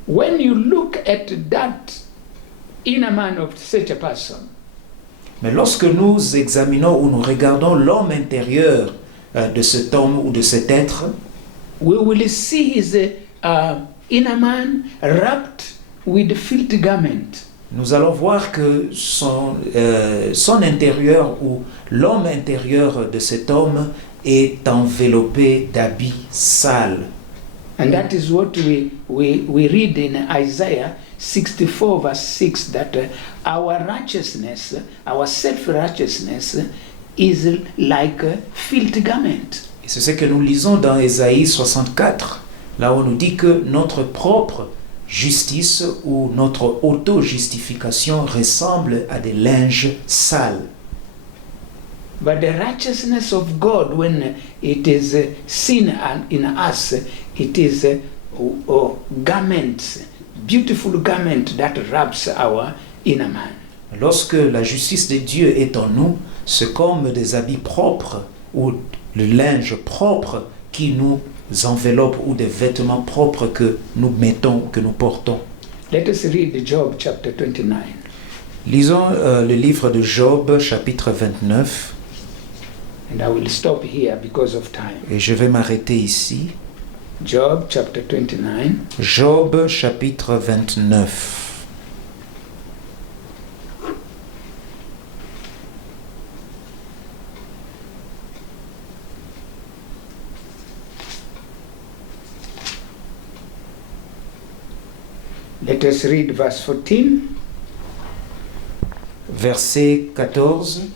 when you look at that inner man of such a person, Mais lorsque nous examinons ou nous regardons l'homme intérieur de cet homme ou de cet être, we will see his inner man wrapped with filthy garment. nous allons voir que son intérieur ou l'homme intérieur de cet homme est enveloppé d'habits sales. And that is what we read in Isaiah 64 verse 6, that our righteousness, our self-righteousness is like a filthy garment. Et c'est ce que nous lisons dans Ésaïe 64, là où on nous dit que notre propre justice ou notre auto-justification ressemble à des linges sales. But the righteousness of God, when it is seen in us, it is or garments, beautiful garment that wraps our inner man. Lorsque la justice de Dieu est en nous, c'est comme des habits propres ou le linge propre qui nous enveloppe ou des vêtements propres que nous mettons, que nous portons. Let us read Job chapter 29. Lisons le livre de Job, chapitre 29, And I will stop here because of time. et je vais m'arrêter ici. Job chapter 29. Job, chapitre 29. Let us read verse 14. Verset 14.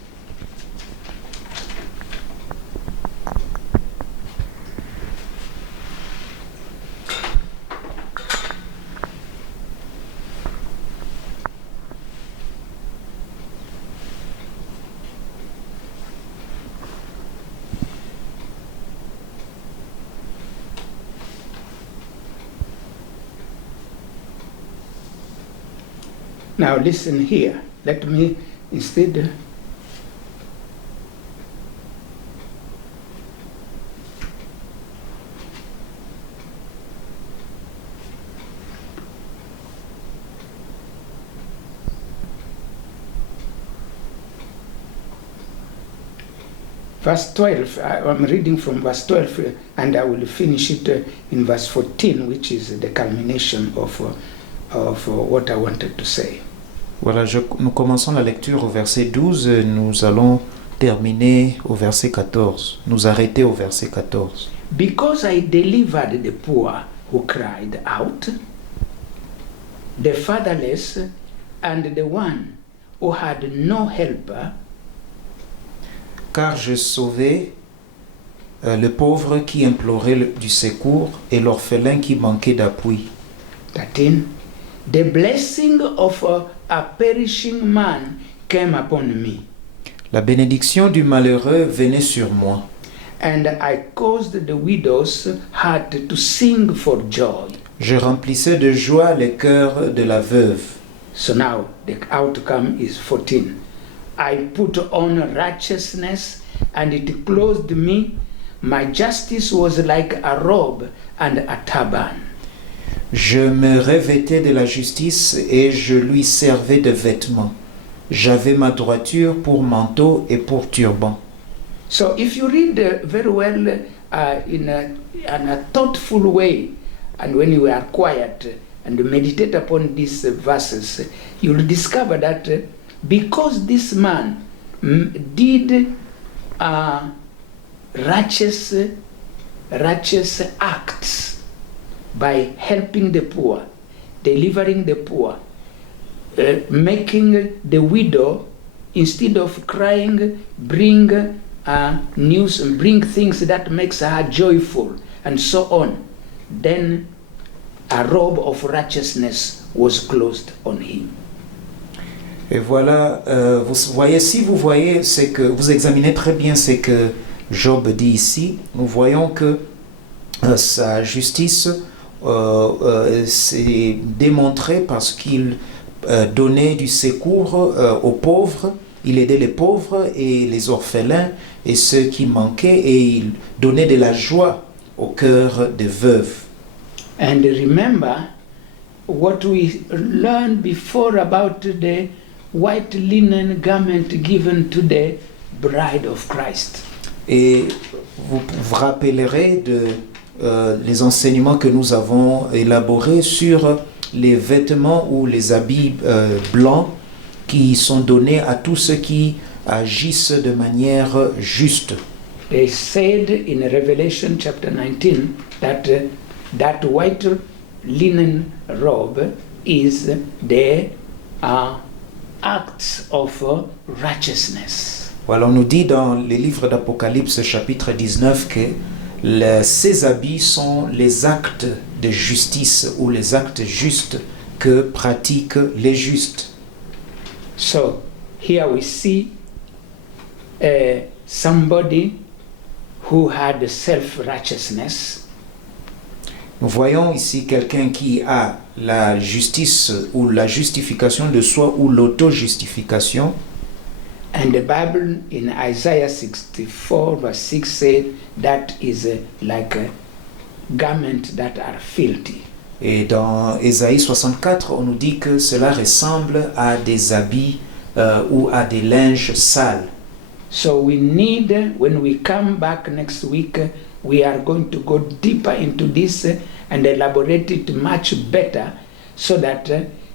Now listen here. Let me instead. Verse 12, I'm reading from verse 12 and I will finish it in verse 14, which is the culmination of what I wanted to say. Voilà, nous commençons la lecture au verset 12 et nous allons terminer au verset 14. Nous arrêter au verset 14. Because I delivered the poor who cried out, the fatherless and the one who had no helper, Car je sauvais le pauvre qui implorait du secours et l'orphelin qui manquait d'appui. 13, the blessing of a perishing man came upon me, La bénédiction du malheureux venait sur moi. and I caused the widow's heart to sing for joy. Je remplissais de joie les cœurs de la veuve. So now the outcome is 14. I put on righteousness and it clothed me. My justice was like a robe and a turban. Je me revêtais de la justice et je lui servais de vêtements. J'avais ma droiture pour manteau et pour turban. So if you read very well in a thoughtful way, and when you are quiet and meditate upon these verses, you'll discover that because this man did righteous acts by helping the poor, delivering the poor, making the widow, instead of crying, bring news and bring things that makes her joyful, and so on. Then a robe of righteousness was closed on him. Et voilà, vous voyez, si vous voyez, c'est que vous examinez très bien ce que Job dit ici, nous voyons que sa justice s'est démontrée parce qu'il donnait du secours aux pauvres, il aidait les pauvres et les orphelins et ceux qui manquaient, et il donnait de la joie au cœur des veuves. And remember what we learned before about the white linen garment given to the bride of Christ. Et vous vous rappellerez les enseignements que nous avons élaborés sur les vêtements ou les habits blancs qui sont donnés à tous ceux qui agissent de manière juste. They said in Revelation chapter 19 that that white linen robe is the acts of righteousness. Voilà, on nous dit dans les livres d'Apocalypse chapitre 19 que ces habits sont les actes de justice ou les actes justes que pratiquent les justes. So here we see somebody who had self-righteousness. Nous voyons ici quelqu'un qui a la justice ou la justification de soi ou l'auto-justification. And the Bible in Isaiah 64 verse 6 said that is like a garment that are filthy. Et dans Ésaïe 64, on nous dit que cela ressemble à des habits ou à des linges sales. So we need, when we come back next week, we are going to go deeper into this and elaborate it much better so that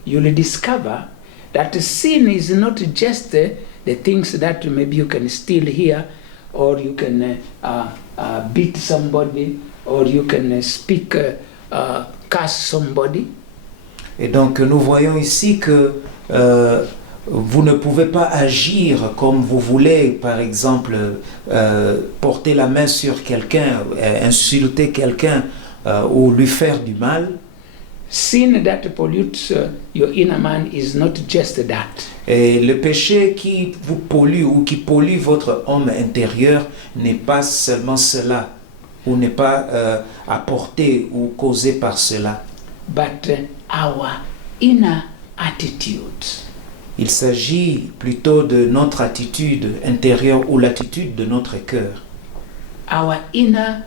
you'll discover that sin is not just the things that maybe you can steal here, or you can beat somebody, or you can speak, curse somebody. Et donc nous voyons ici que vous ne pouvez pas agir comme vous voulez, par exemple porter la main sur quelqu'un, insulter quelqu'un ou lui faire du mal. Sin that pollutes your inner man is not just that. Et le péché qui vous pollue ou qui pollue votre homme intérieur n'est pas seulement cela, ou n'est pas apporté ou causé par cela. But our inner attitude. Il s'agit plutôt de notre attitude intérieure ou l'attitude de notre cœur. Our inner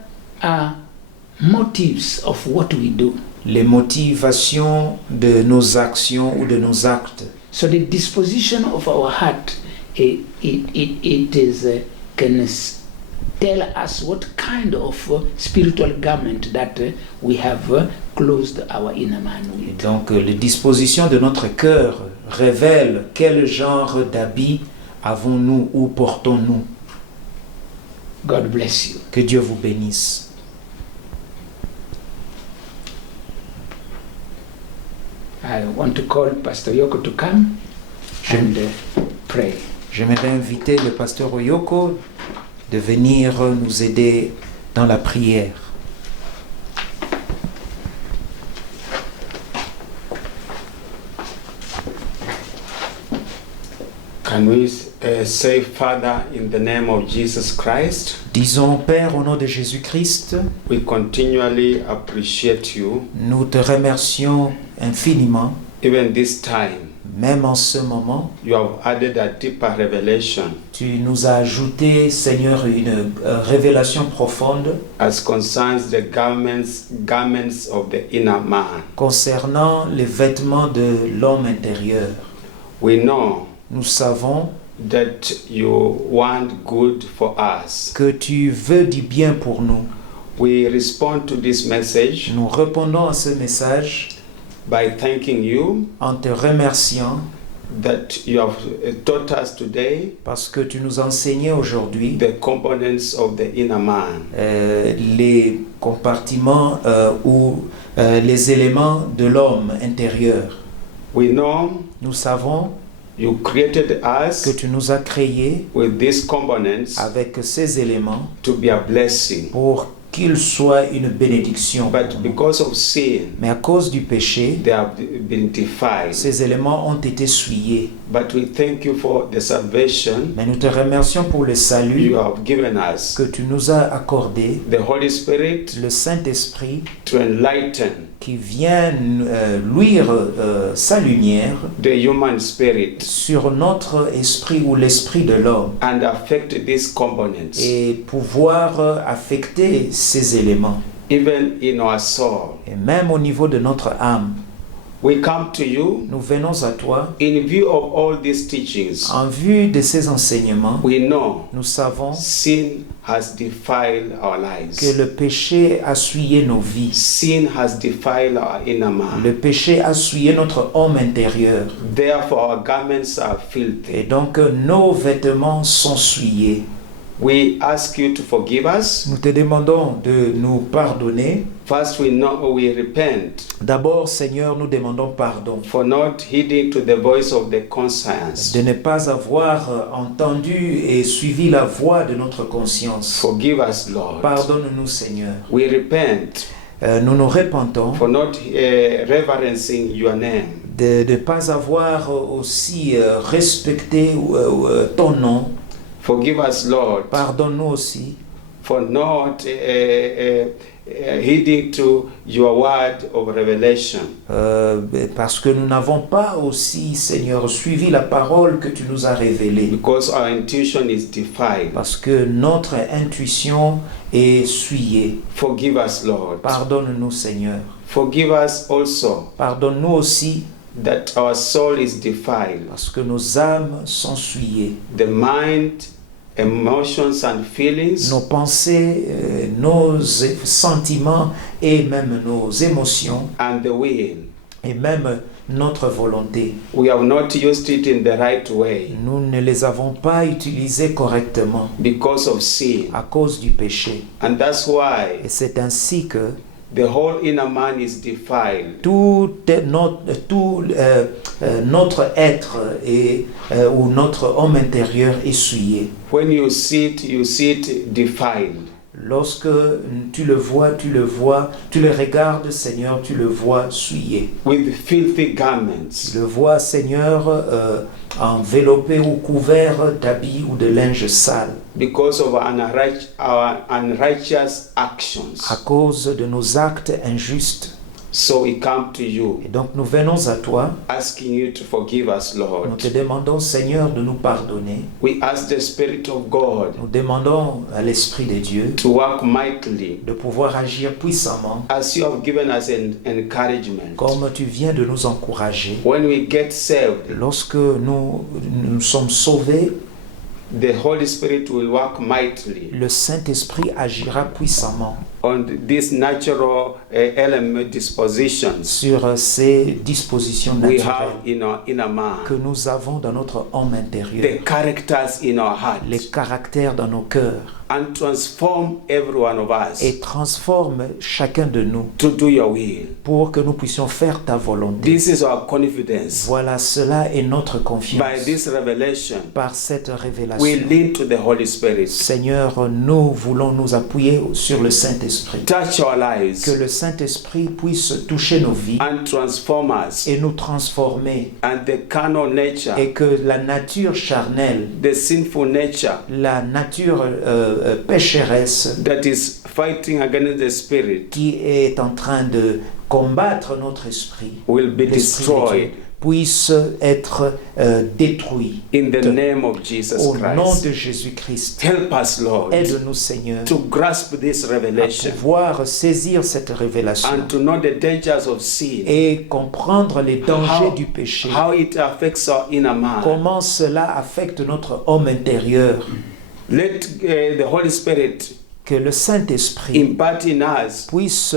motives of what we do. Les motivations de nos actions ou de nos actes. So the disposition of our heart, it is can tell us what kind of spiritual garment that we have closed our inner man with. Donc les dispositions de notre cœur révèlent quel genre d'habits avons-nous ou portons-nous. God bless you. Que Dieu vous bénisse. I want to call Pastor Yoko to come and pray. J'aimerais inviter le pasteur Oyoko de venir nous aider dans la prière. Can we say, Father, in the name of Jesus Christ, Disons, Père, au nom de Jésus-Christ, we continually appreciate you, nous te remercions infiniment. even this time. Même en ce moment, You have added a deeper revelation tu nous as ajouté, Seigneur, une révélation profonde as concerns the garments of the inner man. concernant les vêtements de l'homme intérieur. We know Nous savons that you want good for us. que tu veux du bien pour nous. We respond to this message Nous répondons à ce message by thanking you en te remerciant that you have taught us today parce que tu nous as enseigné aujourd'hui the components of the inner man. les compartiments ou les éléments de l'homme intérieur. We know Nous savons you created que us tu nous as créés with these components avec ces éléments to be a blessing. pour qu'ils soient une bénédiction. But because of sin, Mais à cause du péché, they have been defiled. ces éléments ont été souillés. But we thank you for the salvation Mais nous te remercions pour le salut you have given us, que tu nous as accordé, the Holy Spirit, le Saint-Esprit to enlighten qui vient luire sa lumière the human spirit sur notre esprit ou l'esprit de l'homme and affect these components, et pouvoir affecter ces éléments. even in our soul. Et même au niveau de notre âme, We come to you nous venons à toi in view of all these teachings. en vue de ces enseignements. We know Nous savons sin has defiled our lives. que le péché a souillé nos vies. Sin has defiled our inner man. Le péché a souillé notre homme intérieur. Therefore, our garments are filthy. Et donc nos vêtements sont souillés. We ask you to forgive us. Nous te demandons de nous pardonner. First, we repent D'abord, Seigneur, nous demandons pardon for not heeding to the voice of the conscience. de ne pas avoir entendu et suivi la voix de notre conscience. Forgive us, Lord. Pardonne-nous, Seigneur. We repent Nous nous repentons for not reverencing your name. de ne pas avoir aussi respecté ton nom. Forgive us, Lord, Pardonne-nous aussi for not heeding to your word of revelation. Parce que nous n'avons pas aussi, Seigneur, suivi la parole que tu nous as révélée. Because our intuition is defiled. Parce que notre intuition est souillée. Forgive us, Lord. Pardonne-nous, Seigneur. Forgive us also Pardonne-nous aussi that our soul is defiled. parce que nos âmes sont souillées. The mind, emotions and feelings, Nos pensées, nos sentiments et même nos émotions and the will. et même notre volonté. We have not used it in the right way Nous ne les avons pas utilisées correctement because of sin. à cause du péché. And that's why Et c'est ainsi que the whole inner man is defiled. tout notre être ou notre homme intérieur est souillé. When you see it defiled. Lorsque tu le vois, tu le regardes, Seigneur, tu le vois souillé. With filthy garments. Tu le vois, Seigneur, enveloppé ou couvert d'habits ou de linge sale. Because of our unrighteous actions. À cause de nos actes injustes. So we come to you, Et donc nous venons à toi. asking you to forgive us, Nous Lord. te demandons, Seigneur, de nous pardonner. We ask the Spirit of God Nous demandons à l'Esprit de Dieu to work mightily de pouvoir agir puissamment as you have given us an encouragement. comme tu viens de nous encourager. When we get saved, Lorsque nous sommes sauvés, the Holy Spirit will work mightily le Saint-Esprit agira puissamment on these natural element dispositions sur ces dispositions we naturelles have in our inner man, que nous avons dans notre homme intérieur, the characters in our heart, les caractères dans nos cœurs, and transform every one of us et transforme chacun de nous to do your will. pour que nous puissions faire ta volonté. This is our confidence. Voilà, cela est notre By confiance. this revelation, Par cette we révélation, lean to the Holy Spirit. Seigneur, nous voulons nous appuyer sur le Saint-Esprit. Touch our lives Que le Saint-Esprit puisse toucher nos vies and transform us, et nous transformer. and the carnal nature, Et que la nature charnelle, the sinful nature la nature pécheresse that is fighting against the Spirit, qui est en train de combattre notre esprit, will be l'esprit de Dieu, destroyed puisse être détruit. in the name of Jesus Au nom Christ. de Jésus-Christ, Help us, Lord, aide-nous, Seigneur, to grasp this à revelation pouvoir saisir cette révélation and to know the dangers of sin, et comprendre les dangers How- du péché. how it affects our inner man. Comment cela affecte notre homme intérieur. Let the Holy Spirit Que le Saint-Esprit impart in us puisse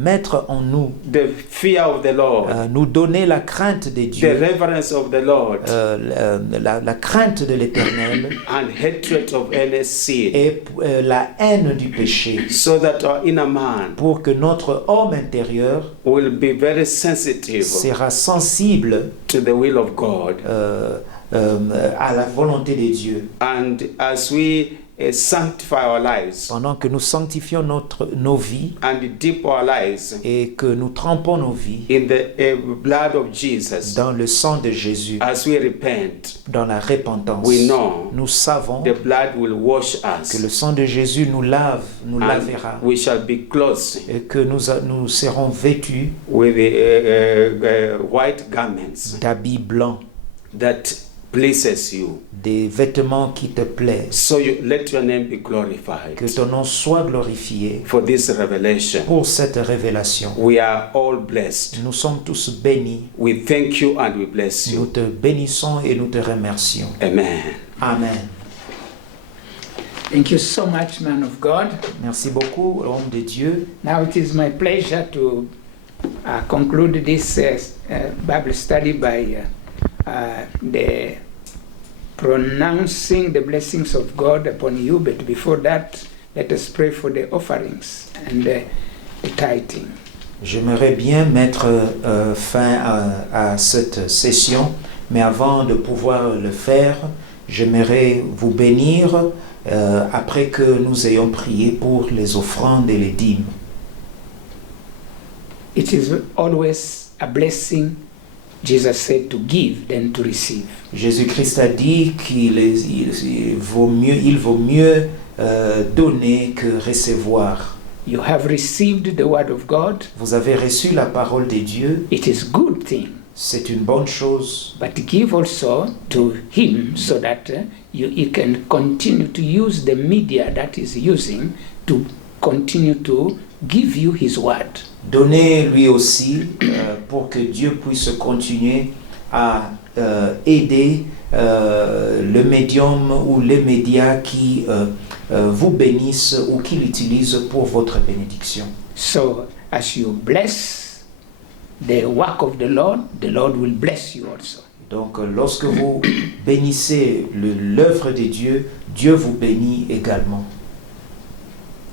mettre en nous, the fear of the Lord, nous donner la crainte de the Dieu, reverence of the Lord, la crainte de l'Éternel and hatred of any sin, et la haine du péché, so that our inner man pour que notre homme intérieur will be very sensitive sera sensible to the will of God. à la volonté de Dieu. And as we sanctify our lives Pendant que nous sanctifions nos vies and dip our lives et que nous trempons nos vies in the blood of Jesus, dans le sang de Jésus, as we repent, dans la repentance, we know nous savons the blood will wash que le us sang de Jésus nous lave, nous lavera, and we shall be clothed et que nous serons vêtus with white garments d'habits blancs, that pleases you. des vêtements qui te plaisent. So let your name be glorified Que ton nom soit glorifié for this revelation. pour cette révélation. We are all blessed. Nous sommes tous bénis. We thank you and we bless Nous you. te bénissons et nous te remercions. Amen. Amen. Thank you so much, man of God. Merci beaucoup, homme de Dieu. Now it is my pleasure to conclude this Bible study by the pronouncing the blessings of God upon you. But before that, let us pray for the offerings and the tithing. J'aimerais bien mettre fin à cette session, mais avant de pouvoir le faire, j'aimerais vous bénir après que nous ayons prié pour les offrandes et les dîmes. It is always a blessing, Jesus said, to give than to receive. Jésus-Christ a dit qu'il vaut mieux donner que recevoir. You have received the word of God. Vous avez reçu la parole de Dieu. It is good thing. C'est une bonne chose. But give also to him so that he can continue to use the media that he's using to continue to give you his word. Donnez lui aussi pour que Dieu puisse continuer à aider le médium ou les médias qui vous bénissent ou qui l'utilisent pour votre bénédiction. So as you bless the work of the Lord will bless you also. Donc lorsque vous bénissez l'œuvre de Dieu, Dieu vous bénit également.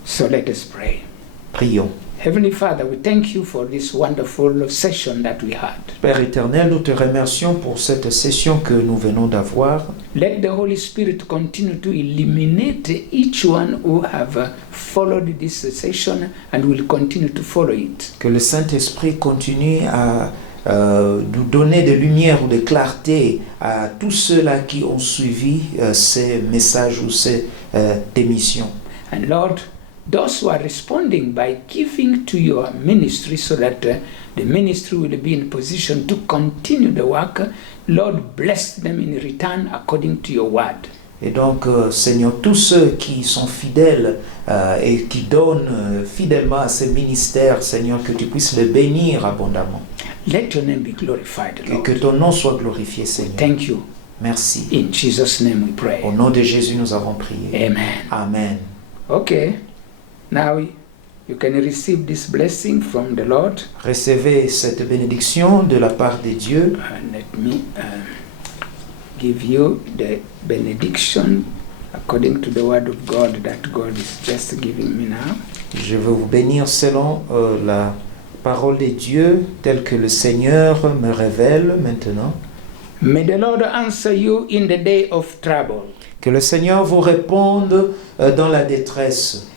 So let us pray. Prions. Heavenly Father, we thank you for this wonderful session that we had. Père éternel, nous te remercions pour cette session que nous venons d'avoir. Let the Holy Spirit continue to illuminate each one who have followed this session and will continue to follow it. Que le Saint-Esprit continue à nous donner de lumière ou de clarté à tous ceux-là qui ont suivi ces messages ou ces émissions. And Lord, those who are responding by giving to your ministry so that the ministry will be in position to continue the work, Lord, bless them in return according to your word. Et donc, Seigneur, tous ceux qui sont fidèles et qui donnent fidèlement à ces ministères, Seigneur, que tu puisses les bénir abondamment. Let your name be glorified, Et Lord. que ton nom soit glorifié, Seigneur. Thank you. Merci. In Jesus' name we pray. Au nom de Jésus, nous avons prié. Amen. Amen. Okay. Now you can receive this blessing from the Lord. Recevez cette bénédiction de la part de Dieu. Let me give you the benediction according to the word of God that God is just giving me now. Je veux vous bénir selon la parole de Dieu telle que le Seigneur me révèle maintenant. May the Lord answer you in the day of trouble. Que le Seigneur vous réponde dans la détresse.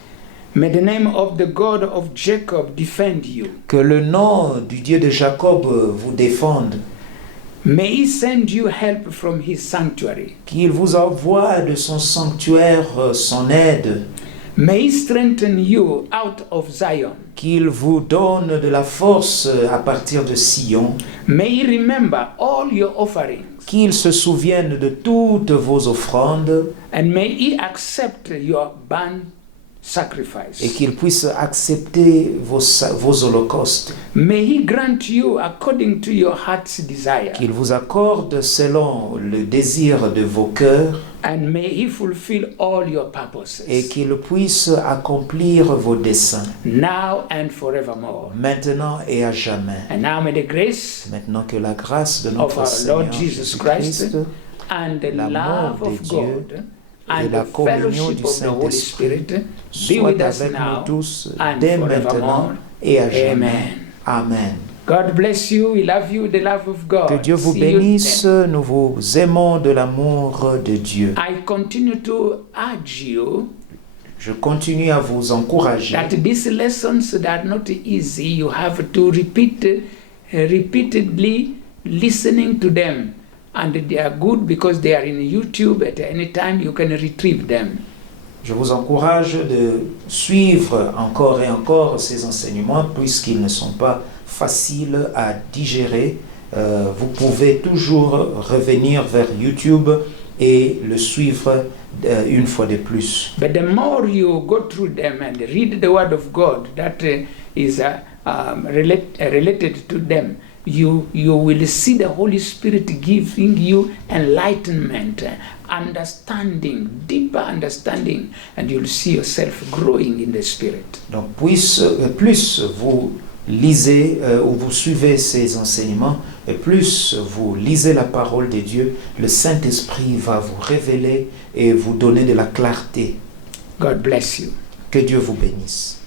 May the name of the God of Jacob defend you. Que le nom du Dieu de Jacob vous défende. May he send you help from his sanctuary. Qu'il vous envoie de son sanctuaire son aide. May he strengthen you out of Zion. Qu'il vous donne de la force à partir de Sion. May he remember all your offerings. Qu'il se souvienne de toutes vos offrandes. And may he accept your burnt sacrifice. Et qu'il puisse accepter vos holocaustes. May he grant you according to your heart's desire. Qu'il vous accorde selon le désir de vos cœurs. And may he fulfill all your purposes. Et qu'il puisse accomplir vos desseins. Now and forevermore. Maintenant et à jamais. And now may the grace Maintenant que la grâce de of notre our Seigneur Lord Jesus Christ and the l'amour love de of Dieu God et and la the communion fellowship du of the Holy Saint-Esprit Spirit be soit with us avec now nous tous and dès forevermore. maintenant et à jamais. Amen. Amen. God bless you. We love you, the love of God. Que Dieu vous See you bénisse. then. Nous vous aimons de l'amour de Dieu. I continue to urge you Je continue à vous encourager that these lessons that are not easy, you have to repeatedly listening to them. And they are good because they are in YouTube. At any time you can retrieve them. Je vous encourage de suivre encore et encore ces enseignements puisqu'ils ne sont pas faciles à digérer. Vous pouvez toujours revenir vers YouTube et le suivre une fois de plus. But the more you go through them and read the Word of God that is related to them, you will see the Holy Spirit giving you enlightenment, understanding, deeper understanding, and you'll see yourself growing in the Spirit. Donc plus vous lisez ou vous suivez ces enseignements, et plus vous lisez la parole de Dieu, le Saint-Esprit va vous révéler et vous donner de la clarté. God bless you. Que Dieu vous bénisse.